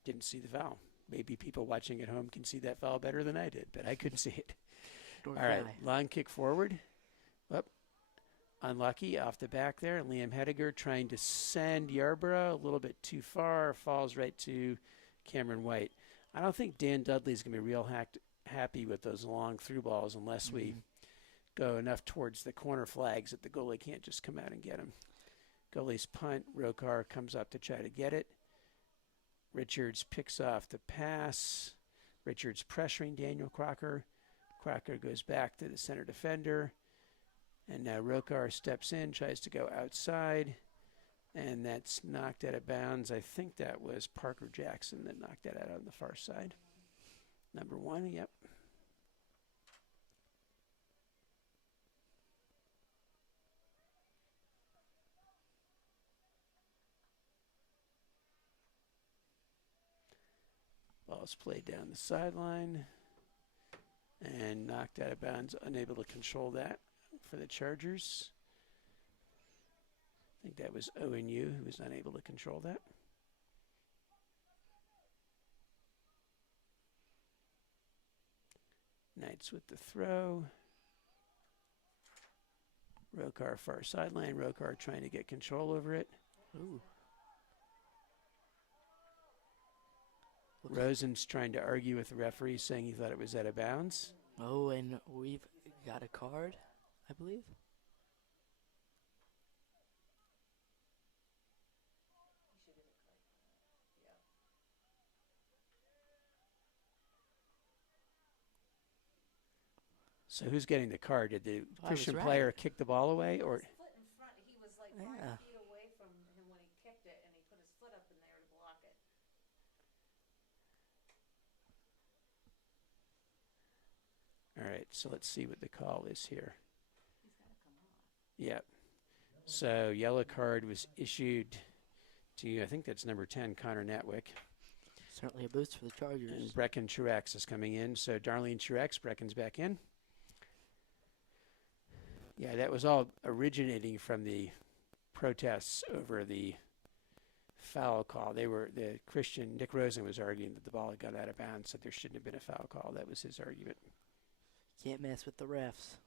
didn't see the foul. maybe people watching at home can see that foul better than I did, but I couldn't see it. Dork All right, guy. long kick forward. Up, unlucky off the back there. Liam Hediger trying to send Yarborough a little bit too far. Falls right to Cameron White. I don't think Dan Dudley's going to be real happy with those long through balls unless we go enough towards the corner flags that the goalie can't just come out and get him. Goalie's punt. Rokar comes up to try to get it. Richards picks off the pass. Richards pressuring Daniel Crocker. Crocker goes back to the center defender. And now Rokar steps in, tries to go outside. And that's knocked out of bounds. I think that was Parker Jackson that knocked that out on the far side. Number 1, yep. Ball's played down the sideline and knocked out of bounds, unable to control that for the Chargers. I think that was ONU who was unable to control that. Knights with the throw. Rokar far sideline. Rokar trying to get control over it. Ooh. Rosen's trying to argue with the referee, saying he thought it was out of bounds. Oh, and we've got a card, I believe. So who's getting the card? Did the I was Christian right. player kick the ball away, or His foot in front, he was like 5 feet away from him when he kicked it, and he put his foot up in there to block it. all right? So let's see what the call is here. He's got to come off. Yep. So yellow card was issued to, I think that's number 10, Connor Natwick. Certainly a boost for the Chargers. And Brecken Truex is coming in. So Darlene Truex, Brecken's back in. Yeah, that was all originating from the protests over the foul call. The Christian, Nick Rosen was arguing that the ball had got out of bounds, so there shouldn't have been a foul call. That was his argument. Can't mess with the refs.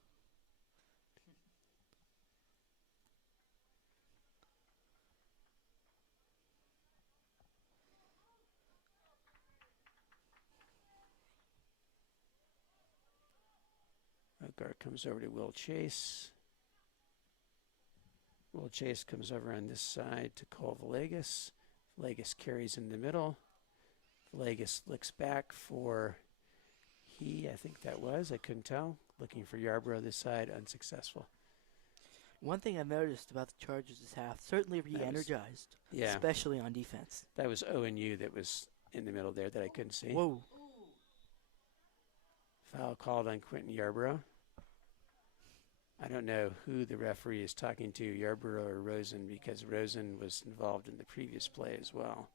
Rokar comes over to Will Chase. Will Chase comes over on this side to Cole Villegas. Villegas carries in the middle. Villegas looks back for I think that was, I couldn't tell. Looking for Yarborough this side, unsuccessful. One thing I've noticed about the Chargers this half, certainly re-energized, Yeah, especially on defense. that was ONU that was in the middle there that I couldn't see. Whoa. Foul called on Quentin Yarborough. I don't know who the referee is talking to, Yarborough or Rosen, because Rosen was involved in the previous play as well.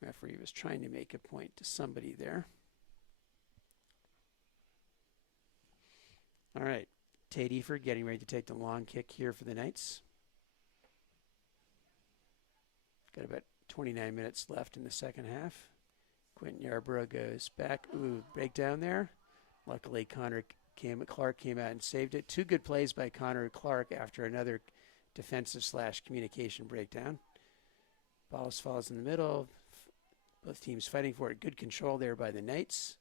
Referee was trying to make a point to somebody there. All right, Tate Eford getting ready to take the long kick here for the Knights. Got about 29 minutes left in the second half. Quentin Yarborough goes back. Ooh, breakdown there. Luckily, Clark came out and saved it. 2 good plays by Connor Clark after another defensive/communication breakdown. Ball falls in the middle. Both teams fighting for it. Good control there by the Knights.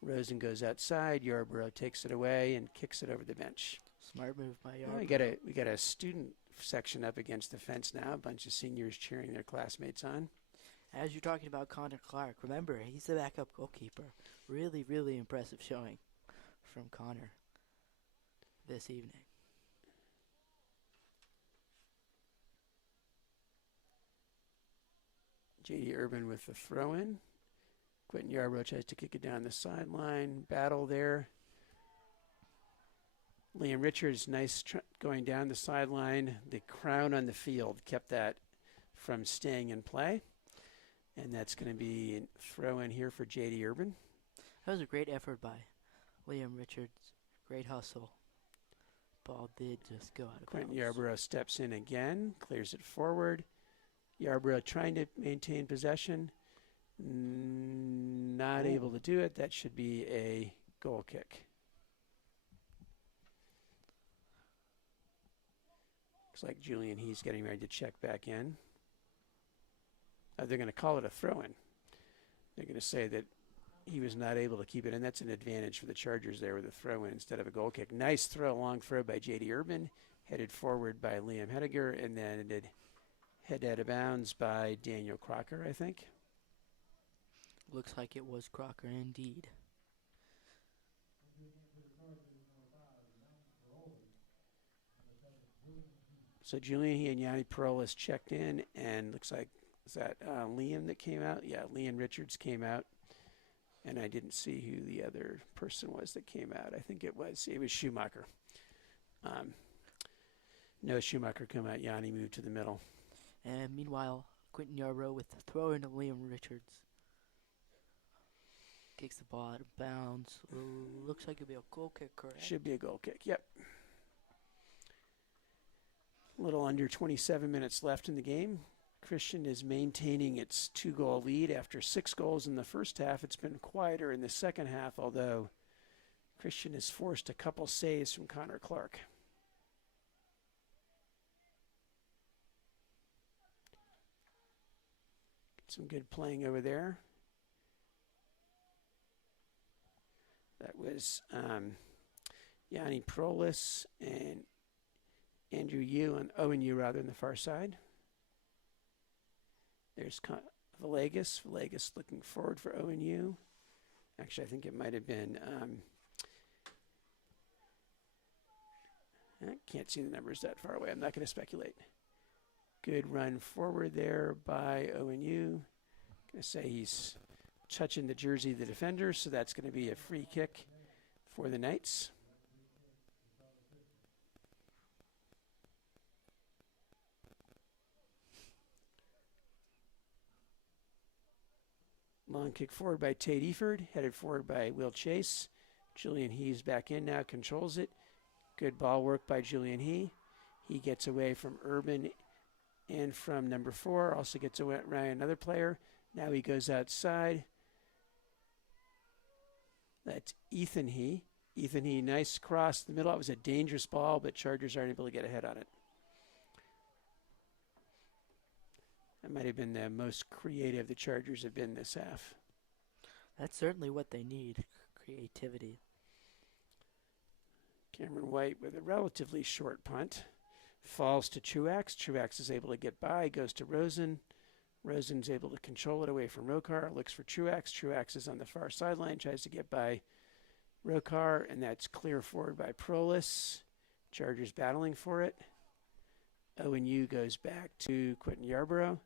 Rosen goes outside. Yarborough takes it away and kicks it over the bench. Smart move by Oh, Yarborough. we got a student section up against the fence now. A bunch of seniors cheering their classmates on. As you're talking about Connor Clark, remember, he's the backup goalkeeper. Really, really impressive showing from Connor this evening. J.D. Urban with the throw-in. Quentin Yarborough tries to kick it down the sideline. Battle there. Liam Richards, nice going down the sideline. The crown on the field kept that from staying in play. And that's going to be a throw-in here for J.D. Urban. That was a great effort by Liam Richards. Great hustle. Ball did just go out of Quentin bounds. Yarborough steps in again, clears it forward. Yarborough trying to maintain possession. Not able to do it. That should be a goal kick. Looks like Julian He's getting ready to check back in. They're going to call it a throw-in. They're going to say that he was not able to keep it, and that's an advantage for the Chargers there with a throw-in instead of a goal kick. Nice throw, long throw by J.D. Urban, headed forward by Liam Hediger, and then it did head out of bounds by Daniel Crocker, I think. Looks like it was Crocker indeed. So Julian He and Yanni Perolis checked in, and looks like, is that Liam that came out? Yeah, Liam Richards came out. And I didn't see who the other person was that came out. I think it was Schumacher. No Schumacher come out. Yanni moved to the middle. And meanwhile, Quentin Yarbrough with the throw into Liam Richards. Kicks the ball out of bounds. Looks like it'll be a goal kick, correct? Should be a goal kick, yep. A little under 27 minutes left in the game. Christian is maintaining its 2-goal lead after 6 goals in the first half. It's been quieter in the second half, although Christian has forced a couple saves from Connor Clark. Some good playing over there. That was Yanni Perolis and Andrew Yu and Owen Yu rather on the far side. There's Villegas. Villegas looking forward for Owen Yu. Actually, I think it might have been. I can't see the numbers that far away. I'm not going to speculate. Good run forward there by Owen Yu. Going to say he's touching the jersey of the defender, so that's going to be a free kick for the Knights. Long kick forward by Tate Eford, headed forward by Will Chase. Julian He's back in now, controls it. Good ball work by Julian He. He gets away from Urban and from number 4. Also gets away around another player. Now he goes outside. That's Ethan He. Ethan He, nice cross the middle. It was a dangerous ball, but Chargers aren't able to get ahead on it. That might have been the most creative the Chargers have been this half. That's certainly what they need, creativity. Cameron White with a relatively short punt. Falls to Truax. Truax is able to get by, goes to Rosen. Rosen's able to control it away from Rokar. Looks for Truax. Truax is on the far sideline, tries to get by Rokar, and that's clear forward by Perolis. Chargers battling for it. Owen Yu goes back to Quentin Yarborough.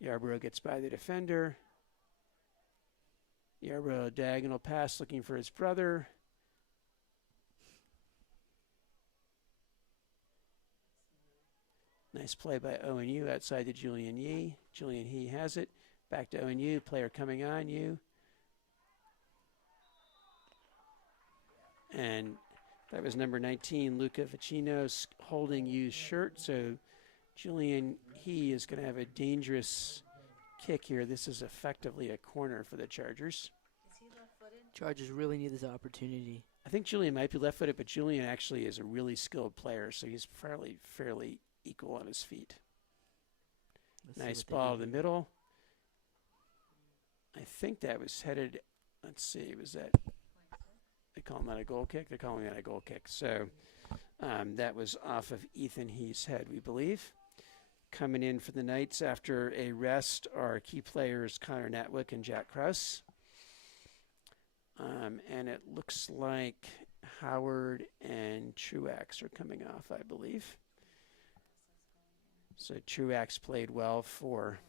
Yarborough gets by the defender. Yarborough diagonal pass looking for his brother. Nice play by Owen Yu outside to Julian He. Julian He has it. Back to Owen Yu. Player coming on. Yu. And that was number 19, Luca Vicino, holding Yu's shirt. So Julian He is going to have a dangerous kick here. This is effectively a corner for the Chargers. Is he left-footed? Chargers really need this opportunity. I think Julian might be left-footed, but Julian actually is a really skilled player, so he's fairly equal on his feet. Nice ball to the middle. I think that was headed, let's see, was that, they call that a goal kick? They're calling that a goal kick. So that was off of Ethan He's head, we believe. Coming in for the Knights after a rest are key players Connor Natwick and Jack Krause. And it looks like Howard and Truax are coming off, I believe. So Truax played well for.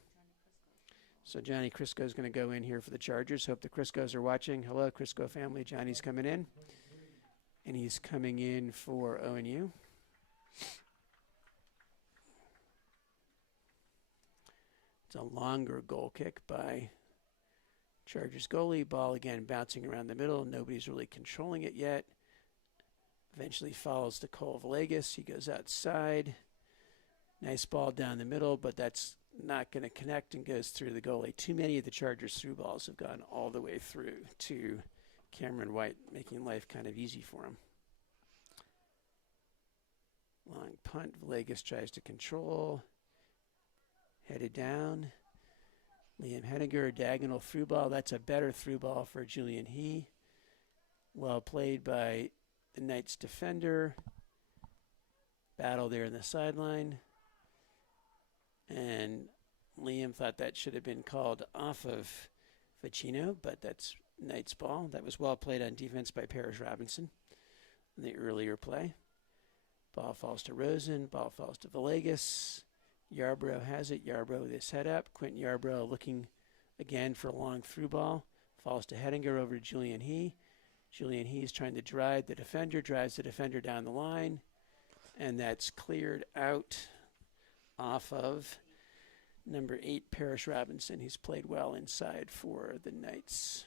So Johnny Crisco is going to go in here for the Chargers. Hope the Criscos are watching. Hello, Crisco family. Johnny's coming in. And he's coming in for ONU. It's a longer goal kick by Chargers goalie. Ball again bouncing around the middle. Nobody's really controlling it yet. Eventually falls to Cole Villegas. He goes outside. Nice ball down the middle, but that's not going to connect and goes through the goalie. Too many of the Chargers through balls have gone all the way through to Cameron White, making life kind of easy for him. Long punt. Villegas tries to control. Headed down. Liam Henniger, diagonal through ball. That's a better through ball for Julian He. Well played by the Knights defender. Battle there in the sideline. And Liam thought that should have been called off of Ficino, but that's Knights ball. That was well played on defense by Parrish Robinson in the earlier play. Ball falls to Rosen. Ball falls to Villegas. Yarbrough has it. Yarbrough with his head up. Quentin Yarbrough looking again for a long through ball. Falls to Hedinger over to Julian He. Julian He is trying to drive the defender. Drives the defender down the line. And that's cleared out off of number 8, Parrish Robinson. He's played well inside for the Knights.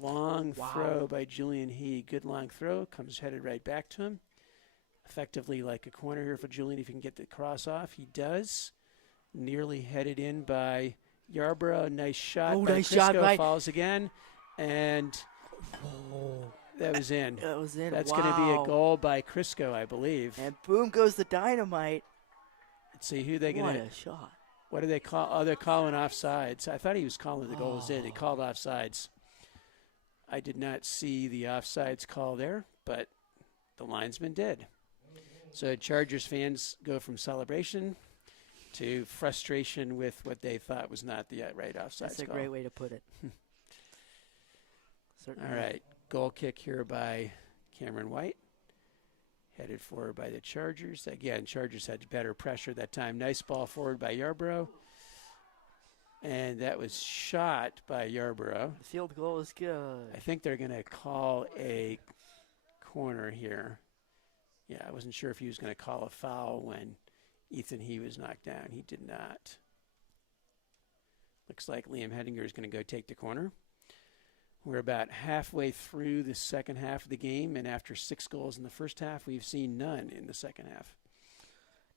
Long throw by Julian He. Good long throw. Comes headed right back to him. Effectively like a corner here for Julian if he can get the cross off. He does. Nearly headed in by Yarbrough. Nice shot by nice Crisco. shot, right. Falls again. And that was in. That was in. That's going to be a goal by Crisco, I believe. And boom goes the dynamite. Let's see who they're going What to. a shot. What do they call? Oh, they're calling offsides. I thought he was calling the goal was in. He called offsides. I did not see the offsides call there, but the linesman did. So Chargers fans go from celebration to frustration with what they thought was not the right offsides call. That's a great way to put it. All right. Goal kick here by Cameron White. Headed forward by the Chargers. Again, Chargers had better pressure that time. Nice ball forward by Yarbrough. And that was shot by Yarbrough. The field goal is good. I think they're going to call a corner here. Yeah, I wasn't sure if he was going to call a foul when Ethan He was knocked down. He did not. Looks like Liam Hedinger is going to go take the corner. We're about halfway through the second half of the game, and after 6 goals in the first half, we've seen none in the second half.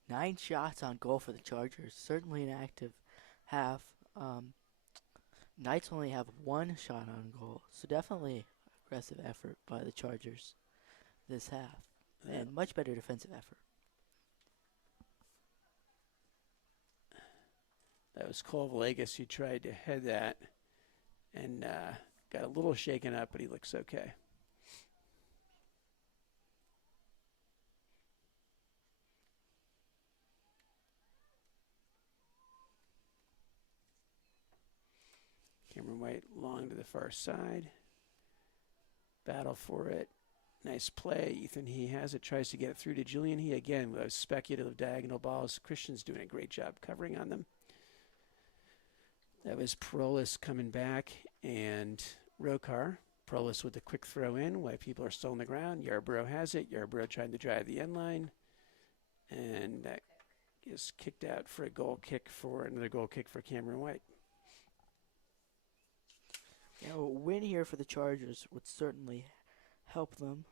9 shots on goal for the Chargers. Certainly an active half. Knights only have 1 shot on goal, so definitely aggressive effort by the Chargers this half, and much better defensive effort. That was Cole Villegas who tried to head that and got a little shaken up, but he looks okay. Cameron White long to the far side. Battle for it. Nice play. Ethan He has it. Tries to get it through to Julian He again with those speculative diagonal balls. Christian's doing a great job covering on them. That was Prolis coming back and Rokar. Prolis with a quick throw in while people are still on the ground. Yarbrough has it. Yarbrough trying to drive the end line. And that is kicked out for another goal kick for Cameron White. A win here for the Chargers would certainly help them,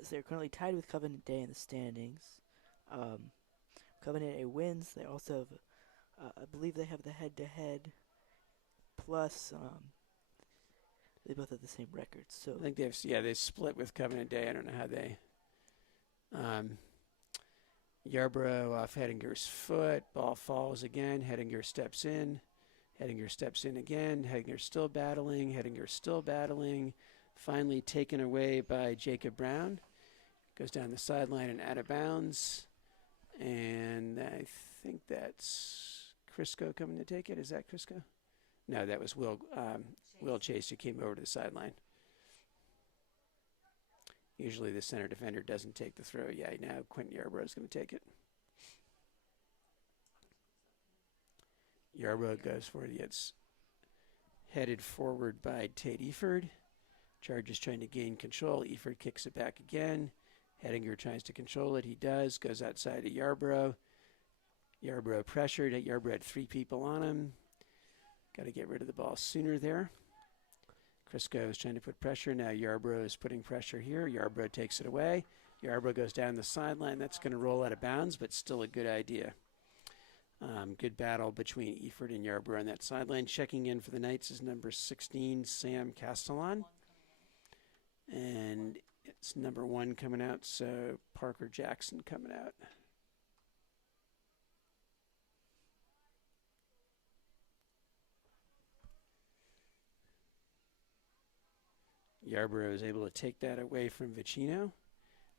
as they're currently tied with Covenant Day in the standings. Covenant Day wins. They also have, I believe they have the head-to-head, plus they both have the same records. So I think they split with Covenant Day. I don't know how they. Yarbrough off Hedinger's foot. Ball falls again. Hedinger steps in. Hedinger steps in again. Hedinger still battling. Hedinger still battling. Finally taken away by Jacob Brown. Goes down the sideline and out of bounds. And I think that's Crisco coming to take it. Is that Crisco? No, that was Will Chase who came over to the sideline. Usually the center defender doesn't take the throw. Yeah, now Quentin Yarbrough is going to take it. Yarbrough goes for it. He gets headed forward by Tate Eford. Chargers trying to gain control. Eford kicks it back again. Hedinger tries to control it. He does. Goes outside to Yarbrough. Yarbrough pressured. Yarbrough had 3 people on him. Got to get rid of the ball sooner there. Crisco is trying to put pressure. Now Yarbrough is putting pressure here. Yarbrough takes it away. Yarbrough goes down the sideline. That's going to roll out of bounds, but still a good idea. Good battle between Eford and Yarborough on that sideline. Checking in for the Knights is number 16, Sam Castellan. And it's number 1 coming out, so Parker Jackson coming out. Yarborough is able to take that away from Vicino.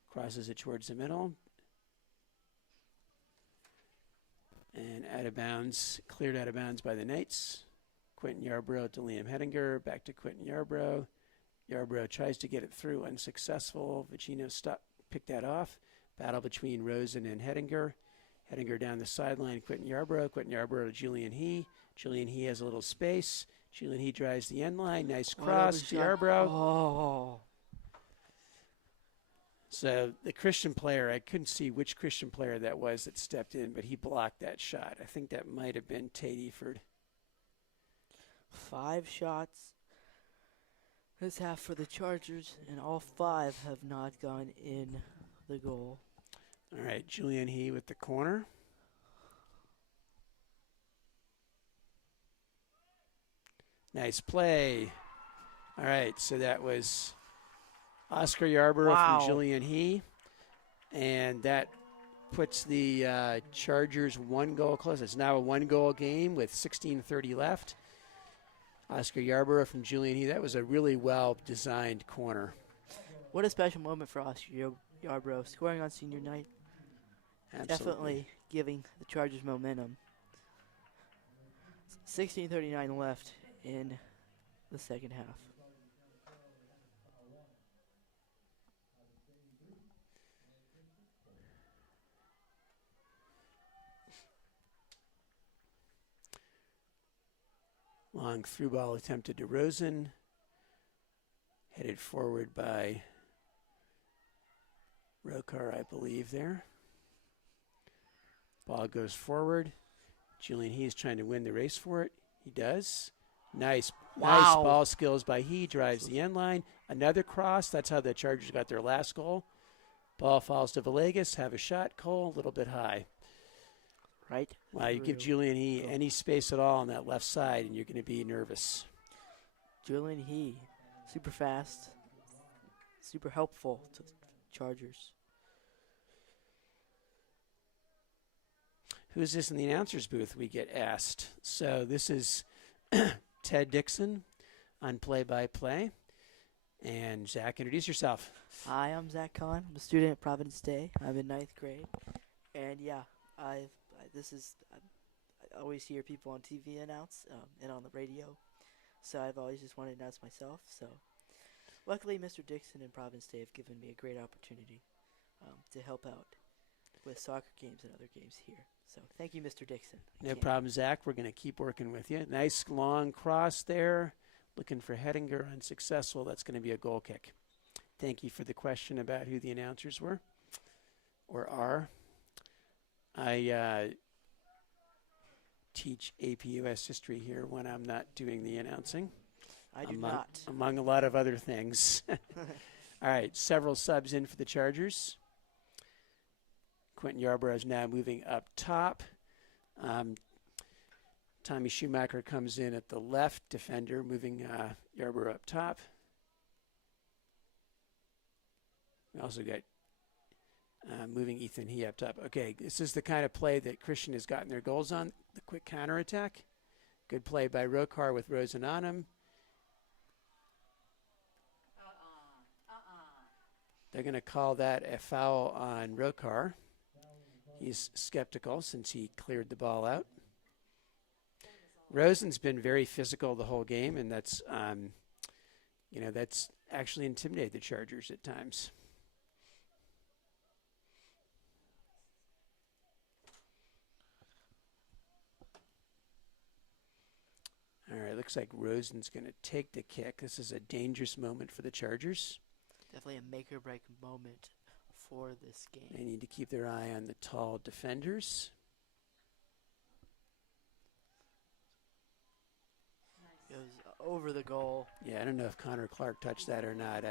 Crosses it towards the middle. And out of bounds, cleared out of bounds by the Knights. Quentin Yarborough to Liam Hedinger, back to Quentin Yarborough. Yarborough tries to get it through, unsuccessful. Vicino picked that off. Battle between Rosen and Hedinger. Hedinger down the sideline, Quentin Yarborough to Julian He. Julian He has a little space. Julian He drives the end line. Nice cross to Yarborough. Oh. So the Christian player, I couldn't see which Christian player that was that stepped in, but he blocked that shot. I think that might have been Tate Eford. 5 shots this half for the Chargers, and all 5 have not gone in the goal. All right, Julian He with the corner. Nice play. All right, so that was Oscar Yarborough from Julian He, and that puts the Chargers 1 goal close. It's now a 1-goal game with 16:30 left. Oscar Yarborough from Julian He. That was a really well-designed corner. What a special moment for Oscar Yarborough, scoring on senior night. Absolutely. Definitely giving the Chargers momentum. 16:39 left in the second half. Long through ball attempted to Rosen. Headed forward by Rokar, I believe, there. Ball goes forward. Julian He is trying to win the race for it. He does. Nice ball skills by He. Drives the end line. Another cross. That's how the Chargers got their last goal. Ball falls to Villegas. Have a shot. Cole, a little bit high. Right. Wow, you give Julian He any space at all on that left side, and you're going to be nervous. Julian He, super fast, super helpful to the Chargers. Who's this in the announcer's booth, we get asked. So this is Ted Dixon on play-by-play. And Zach, introduce yourself. Hi, I'm Zach Kahn. I'm a student at Providence Day. I'm in 9th grade. And yeah, I always hear people on TV announce and on the radio. So I've always just wanted to announce myself. So luckily, Mr. Dixon and Providence Day have given me a great opportunity to help out with soccer games and other games here. So thank you, Mr. Dixon. No problem, Zach. We're going to keep working with you. Nice long cross there. Looking for Hedinger, unsuccessful. That's going to be a goal kick. Thank you for the question about who the announcers were or are. I teach AP US history here when I'm not doing the announcing. I do not. Among a lot of other things. All right, several subs in for the Chargers. Quentin Yarborough is now moving up top. Tommy Schumacher comes in at the left defender, moving Yarborough up top. We also got moving Ethan He up top. Okay, this is the kind of play that Christian has gotten their goals on, the quick counterattack. Good play by Rokar with Rosen on him. They're going to call that a foul on Rokar. He's skeptical since he cleared the ball out. Rosen's been very physical the whole game, and that's, that's actually intimidated the Chargers at times. All right, looks like Rosen's going to take the kick. This is a dangerous moment for the Chargers. Definitely a make-or-break moment for this game. They need to keep their eye on the tall defenders. Goes over the goal. Yeah, I don't know if Connor Clark touched that or not.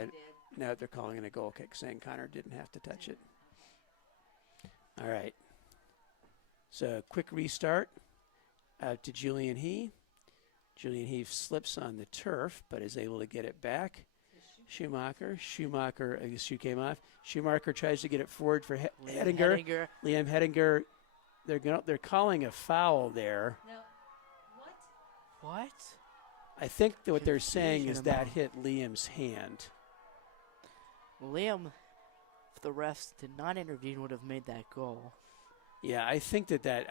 No, they're calling it a goal kick, saying Connor didn't have to touch it. All right. So quick restart out to Julian He. Julian He slips on the turf, but is able to get it back. Schumacher, the shoe came off. Schumacher tries to get it forward for Hettinger. Liam Hettinger, they're calling a foul there. No. What? I think that what they're saying is that hit Liam's hand. Liam, if the refs did not intervene, would have made that goal. Yeah, I think that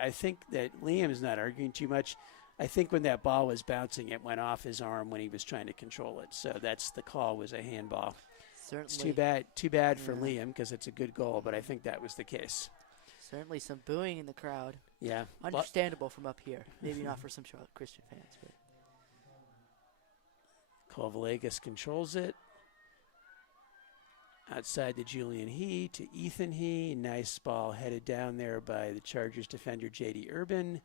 Liam's not arguing too much. I think when that ball was bouncing, it went off his arm when he was trying to control it. So that's the call, was a handball. Certainly. It's too bad for Liam, because it's a good goal, but I think that was the case. Certainly some booing in the crowd. Yeah. Understandable from up here. Maybe not for some Charlotte Christian fans. But Villegas controls it. Outside to Julian He, to Ethan He. Nice ball headed down there by the Chargers defender J.D. Urban.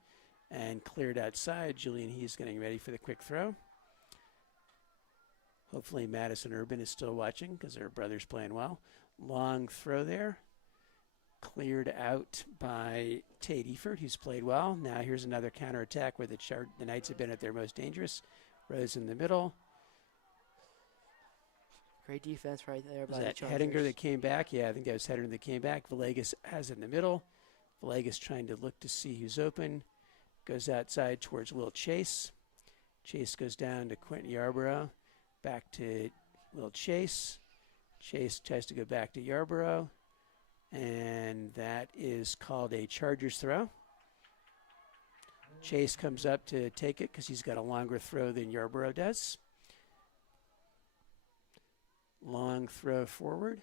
And cleared outside. Julian He's getting ready for the quick throw. Hopefully Madison Urban is still watching, because their brother's playing well. Long throw there. Cleared out by Tate Eford, who's played well. Now here's another counterattack where the Knights have been at their most dangerous. Rose in the middle. great defense right there by Was the that Chargers. Hettinger that came back? Yeah, I think that was Hettinger that came back. Villegas has it in the middle. Villegas trying to look to see who's open. Goes outside towards Will Chase. Chase goes down to Quentin Yarborough. Back to Will Chase. Chase tries to go back to Yarborough. And that is called a Chargers throw. Chase comes up to take it because he's got a longer throw than Yarborough does. Long throw forward.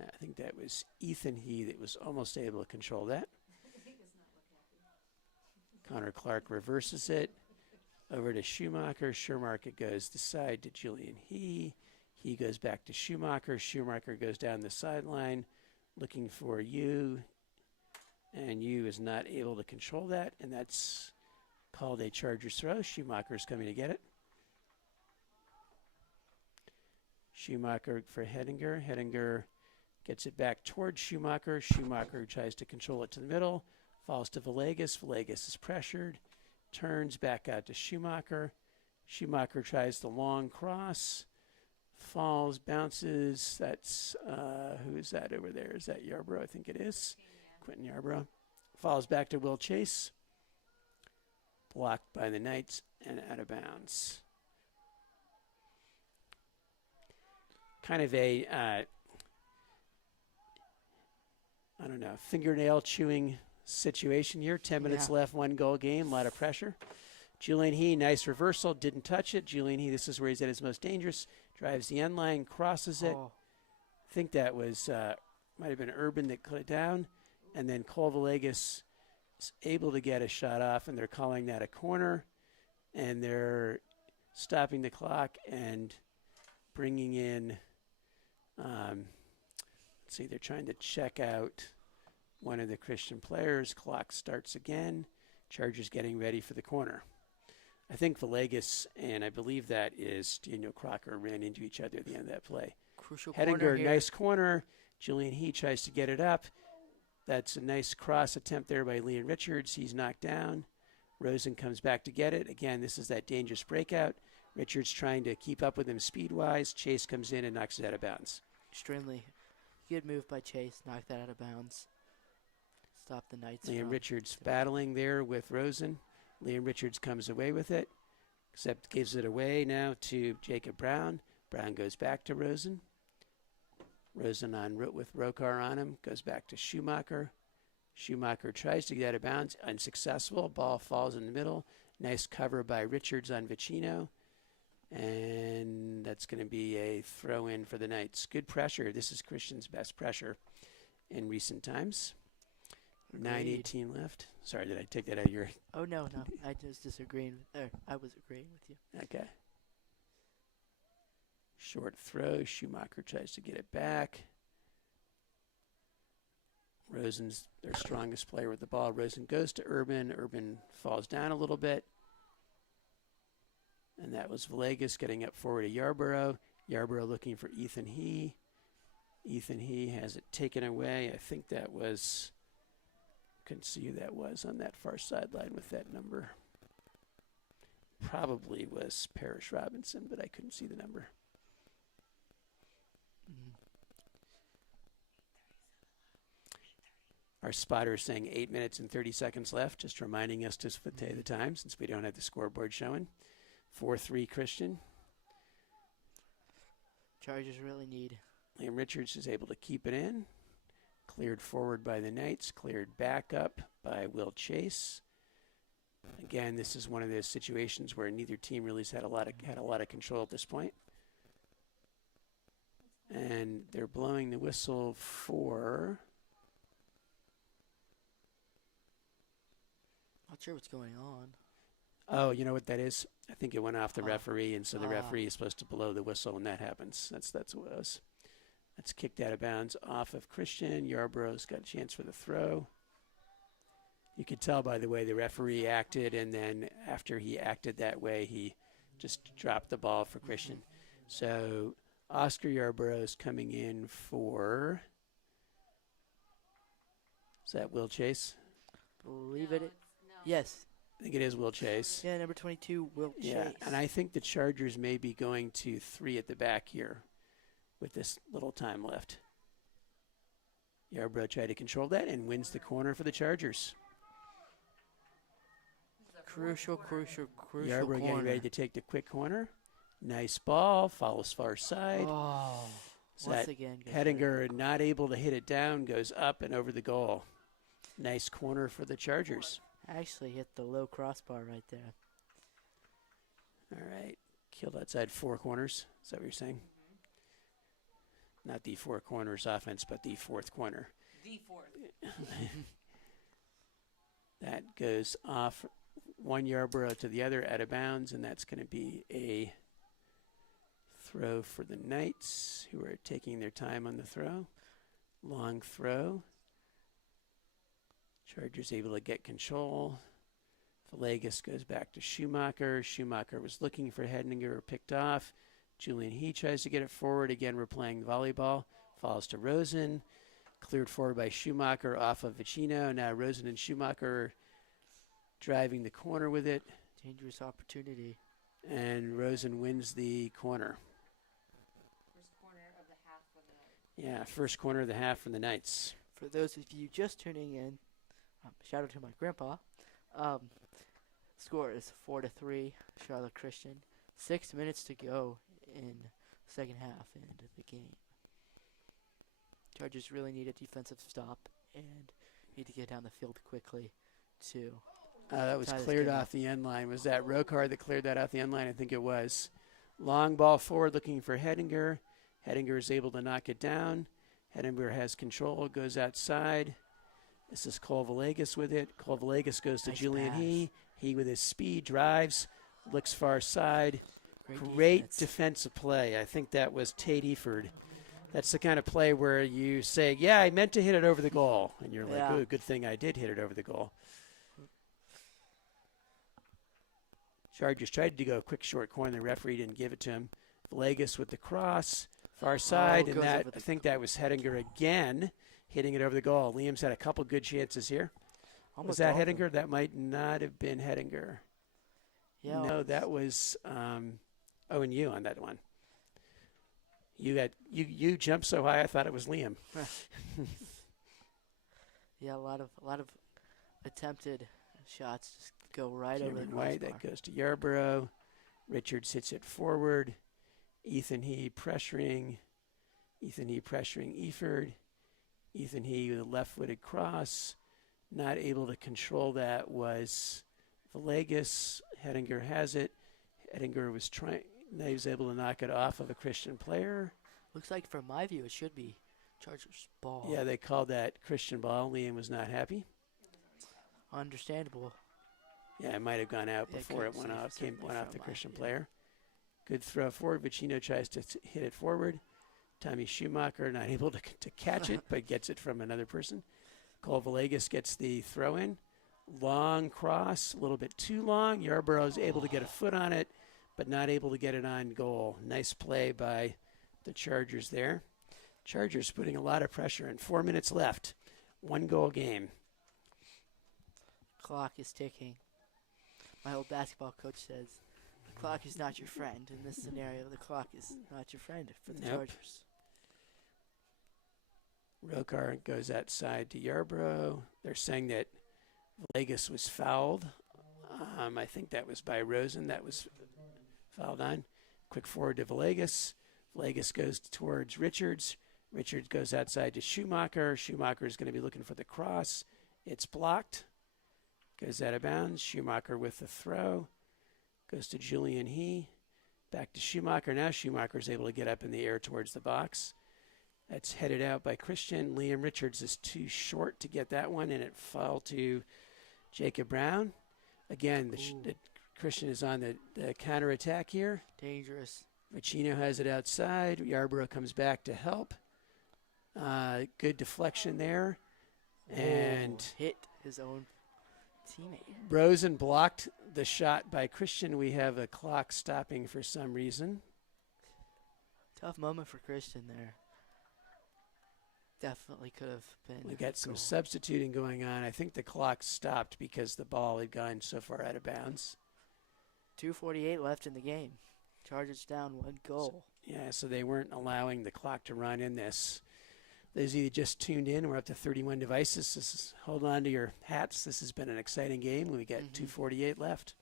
I think that was Ethan He that was almost able to control that. Connor Clark reverses it. Over to Schumacher. Schumacher goes the side to Julian He. He goes back to Schumacher. Schumacher goes down the sideline looking for Yu. And Yu is not able to control that. And that's called a Chargers throw. Schumacher's coming to get it. Schumacher for Hettinger. Hettinger gets it back towards Schumacher. Schumacher tries to control it to the middle. Falls to Villegas. Villegas is pressured. Turns back out to Schumacher. Schumacher tries the long cross. Falls, bounces. That's, who is that over there? Is that Yarborough? I think it is. Quentin Yarborough. Falls back to Will Chase. Blocked by the Knights and out of bounds. Kind of a, I don't know, fingernail chewing situation here. 10 minutes left, 1 goal game, a lot of pressure. Julian He, nice reversal, didn't touch it. Julian He, this is where he's at his most dangerous. Drives the end line, crosses it. I think that was, might have been Urban that cut it down. And then Cole Villegas is able to get a shot off, and they're calling that a corner. And they're stopping the clock and bringing in, let's see, they're trying to check out one of the Christian players. Clock starts again. Chargers getting ready for the corner. I think Villegas and I believe that is Daniel Crocker ran into each other at the end of that play. Crucial Hettinger, corner here. nice corner. Julian He tries to get it up. That's a nice cross attempt there by Leon Richards. He's knocked down. Rosen comes back to get it. Again, this is that dangerous breakout. Richards trying to keep up with him speed-wise. Chase comes in and knocks it out of bounds. Extremely good move by Chase. Knocked that out of bounds. Stop the Knights. Liam Richards battling there with Rosen. Liam Richards comes away with it, except gives it away now to Jacob Brown. Brown goes back to Rosen. Rosen on with Rokar on him, goes back to Schumacher. Schumacher tries to get out of bounds, unsuccessful. Ball falls in the middle. Nice cover by Richards on Vicino. And that's going to be a throw-in for the Knights. Good pressure. This is Christian's best pressure in recent times. 9:18 left. Sorry, did I take that out of your... Oh, no. I was disagreeing. I was agreeing with you. Okay. Short throw. Schumacher tries to get it back. Rosen's their strongest player with the ball. Rosen goes to Urban. Urban falls down a little bit. And that was Villegas getting up forward to Yarborough. Yarborough looking for Ethan He. Ethan He has it taken away. I think that was Couldn't see who that was on that far sideline with that number. Probably was Parrish Robinson, but I couldn't see the number. Our spotter is saying 8 minutes and 30 seconds left, just reminding us to say the time since we don't have the scoreboard showing. 4-3 Christian. Chargers really need. Liam Richards is able to keep it in. Cleared forward by the Knights, cleared back up by Will Chase. Again, this is one of those situations where neither team really has had a lot of control at this point. And they're blowing the whistle for. Not sure what's going on. Oh, you know what that is? I think it went off the referee, and so the referee is supposed to blow the whistle when that happens. That's what it was. That's kicked out of bounds off of Christian. Yarborough's got a chance for the throw. You could tell by the way the referee acted, and then after he acted that way, he just dropped the ball for Christian. So Oscar Yarborough's coming in for. Is that Will Chase? Believe No, it. no. Yes. I think it is Will Chase. Yeah, number 22, Will Chase. Yeah, and I think the Chargers may be going to 3 at the back here with this little time left. Yarbrough tried to control that and wins the corner for the Chargers. Crucial Yarbrough corner. getting ready to take the quick corner. Nice ball, follows far side. Oh, So once that again. gets Hedinger not able to hit it down, goes up and over the goal. Nice corner for the Chargers. Actually hit the low crossbar right there. All right, killed outside 4 corners. Is that what you're saying? Not the 4 corners offense, but the 4th corner. The fourth. That goes off 1 Yarborough to the other out of bounds, and that's going to be a throw for the Knights, who are taking their time on the throw. Long throw. Chargers able to get control. Villegas goes back to Schumacher. Schumacher was looking for Hedinger, picked off. Julian He tries to get it forward. Again, we're playing volleyball. Falls to Rosen. Cleared forward by Schumacher off of Vicino. Now Rosen and Schumacher driving the corner with it. Dangerous opportunity. And Rosen wins the corner. First corner of the half for the. Yeah, first corner of the half from the Knights. For those of you just tuning in, shout out to my grandpa. Score is 4-3, Charlotte Christian. 6 minutes to go in second half into the game. Chargers really need a defensive stop and need to get down the field quickly to. That was tie this cleared game off up. the end line. Was that Rokar that cleared that off the end line? I think it was. Long ball forward looking for Hedinger. Hedinger is able to knock it down. Hedinger has control, goes outside. This is Cole Villegas with it. Cole Villegas goes to Nice Julian pass. He. He with his speed drives, looks far side. Great Great defensive play. I think that was Tate Eford. That's the kind of play where you say, yeah, I meant to hit it over the goal. And you're like, Yeah. oh, good thing I did hit it over the goal. Chargers tried to go a quick short corner. The referee didn't give it to him. Villegas with the cross, far side, and goes that over the I think that was Hedinger again, hitting it over the goal. Liam's had a couple good chances here. Was that all of them. Hedinger? That might not have been Hedinger. Yeah. No, that was Owen Yu on that one. You jumped so high I thought it was Liam. Yeah, a lot of attempted shots just go right over the Cameron White, crossbar. that goes to Yarborough. Richards hits it forward. Ethan He pressuring Eford. Ethan He with a left-footed cross. Not able to control that was Villegas. Hedinger has it. Hedinger was trying. He was able to knock it off of a Christian player. Looks like from my view it should be Chargers ball. Yeah, they called that Christian ball. Liam was not happy. Understandable. Yeah, it might have gone out Yeah, before it could went see off. certainly Went off from the my- Christian yeah. player. Good throw forward. Vicino tries to hit it forward. Tommy Schumacher not able to catch it, but gets it from another person. Cole Villegas gets the throw in. Long cross, a little bit too long. Yarborough is able to get a foot on it, but not able to get it on goal. Nice play by the Chargers there. Chargers putting a lot of pressure in. 4 minutes left. 1 goal game. Clock is ticking. My old basketball coach says, the clock is not your friend. In this scenario, the clock is not your friend for the Chargers. Rokar goes outside to Yarbrough. They're saying that Vegas was fouled. I think that was by Rosen. That was fouled on. Quick forward to Vegas. Vegas goes towards Richards. Richards goes outside to Schumacher. Schumacher is going to be looking for the cross. It's blocked. Goes out of bounds. Schumacher with the throw. Goes to Julian He. Back to Schumacher. Now Schumacher is able to get up in the air towards the box. That's headed out by Christian. Liam Richards is too short to get that one, and it fell to Jacob Brown. Again, the Christian is on the counterattack here. Dangerous. Vicino has it outside. Yarbrough comes back to help. Good deflection there. And hit his own teammate. Rosen blocked the shot by Christian. We have a clock stopping for some reason. Tough moment for Christian there. Definitely could have been. We got some substituting going on. I think the clock stopped because the ball had gone so far out of bounds. 2:48 left in the game. Chargers down 1 goal. So they weren't allowing the clock to run in this. Those of you that just tuned in, we're up to 31 devices. Hold on to your hats. This has been an exciting game. We got 2:48 left.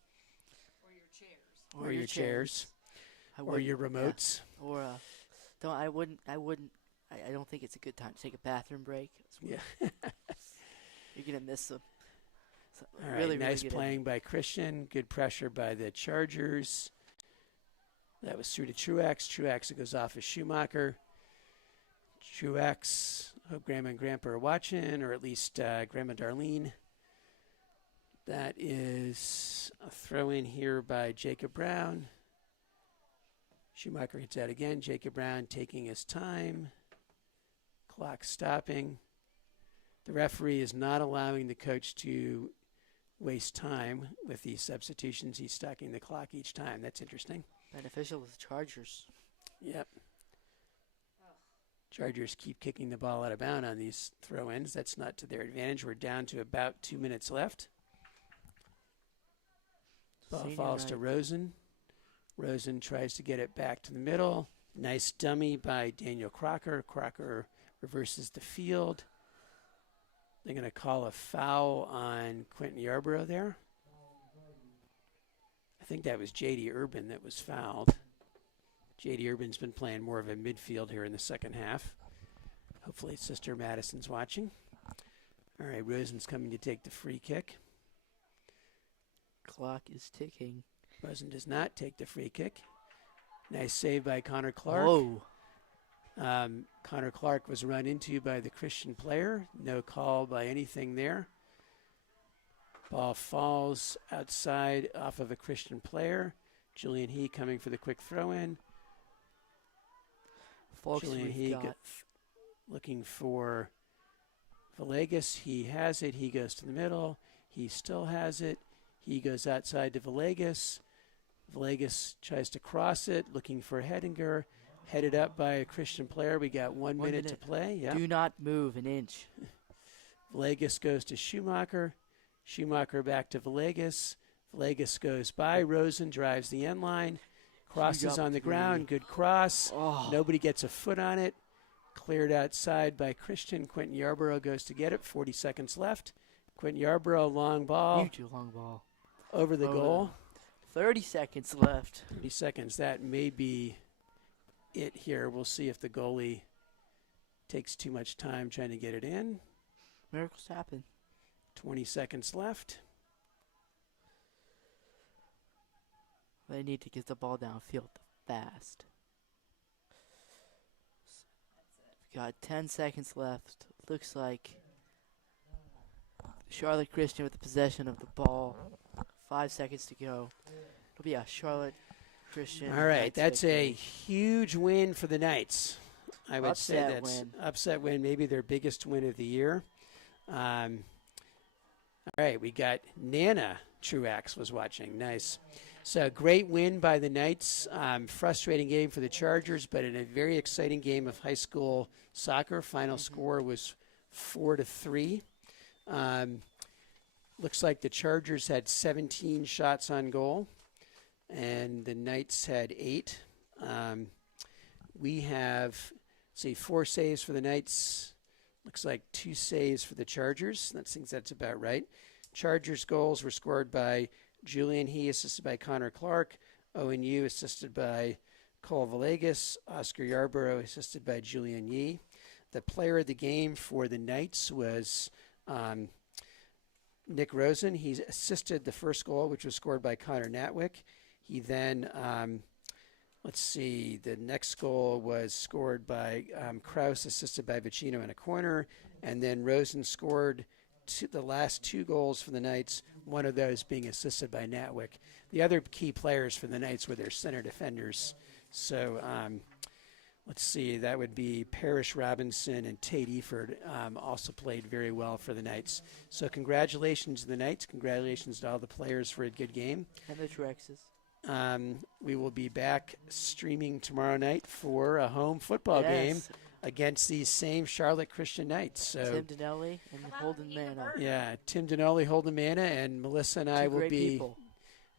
Or your chairs. Or your chairs. Or your remotes. Yeah. Or I don't think it's a good time to take a bathroom break. Yeah. You're going to miss them. All right, really nice good playing by Christian. Good pressure by the Chargers. That was through to Truax. Truax goes off of Schumacher. Truax, hope Grandma and Grandpa are watching, or at least Grandma Darlene. That is a throw in here by Jacob Brown. Schumacher hits out again. Jacob Brown taking his time. Clock stopping. The referee is not allowing the coach to waste time with these substitutions. He's stopping the clock each time. That's interesting. Beneficial to the Chargers. Yep. Chargers keep kicking the ball out of bounds on these throw-ins. That's not to their advantage. We're down to about 2 minutes left. Ball falls to Rosen. Rosen tries to get it back to the middle. Nice dummy by Daniel Crocker. Crocker reverses the field. They're going to call a foul on Quentin Yarbrough there. I think that was J.D. Urban that was fouled. J.D. Urban's been playing more of a midfield here in the second half. Hopefully Sister Madison's watching. All right, Rosen's coming to take the free kick. Clock is ticking. Rosen does not take the free kick. Nice save by Connor Clark. Whoa. Connor Clark was run into by the Christian player. No call by anything there. Ball falls outside off of a Christian player. Julian He coming for the quick throw-in. Julian He looking for Villegas. He has it. He goes to the middle. He still has it. He goes outside to Villegas. Villegas tries to cross it, looking for Hedinger. Headed up by a Christian player. We got 1 minute to play. Yep. Do not move an inch. Villegas goes to Schumacher. Schumacher back to Villegas. Villegas goes by. Rosen drives the end line. Crosses on the ground. Good cross. Oh. Nobody gets a foot on it. Cleared outside by Christian. Quentin Yarbrough goes to get it. 40 seconds left. Quentin Yarbrough, long ball. Huge long ball. Over the goal. 30 seconds left. 30 seconds. That may be it here. We'll see if the goalie takes too much time trying to get it in. Miracles happen. 20 seconds left. They need to get the ball downfield fast. Got 10 seconds left. Looks like Charlotte Christian with the possession of the ball. 5 seconds to go. It'll be a Charlotte Christian. All right, Knights that's victory. a huge win for the Knights. I would say Upset that's win. upset win, maybe their biggest win of the year. All right, we got Nana Truax was watching. Nice. So great win by the Knights. Frustrating game for the Chargers, but in a very exciting game of high school soccer. Final score was 4-3. looks like the Chargers had 17 shots on goal, and the Knights had 8. We have, say, 4 saves for the Knights. Looks like 2 saves for the Chargers. I think that's about right. Chargers goals were scored by Julian He, assisted by Connor Clark. Owen Yu, assisted by Cole Villegas. Oscar Yarborough, assisted by Julian Yee. The player of the game for the Knights was Nick Rosen. He assisted the first goal, which was scored by Connor Natwick. He then, the next goal was scored by Kraus, assisted by Vicino in a corner. And then Rosen scored the last 2 goals for the Knights, one of those being assisted by Natwick. The other key players for the Knights were their center defenders. So, that would be Parrish Robinson and Tate Eford also played very well for the Knights. So congratulations to the Knights. Congratulations to all the players for a good game. And the Trexes. We will be back streaming tomorrow night for a home football game against these same Charlotte Christian Knights. So Tim Dinelli and Holden Manna. Yeah, Tim Dinelli, Holden Manna, and Melissa and I will be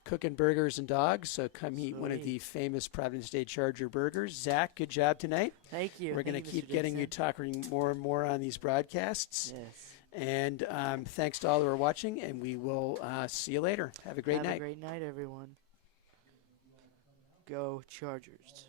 cooking burgers and dogs. So come eat one of the famous Providence Day Charger burgers. Zach, good job tonight. Thank you. We're going to keep getting you talking more and more on these broadcasts. Yes. And thanks to all who are watching, and we will see you later. Have a great night. Have a great night, everyone. Go Chargers.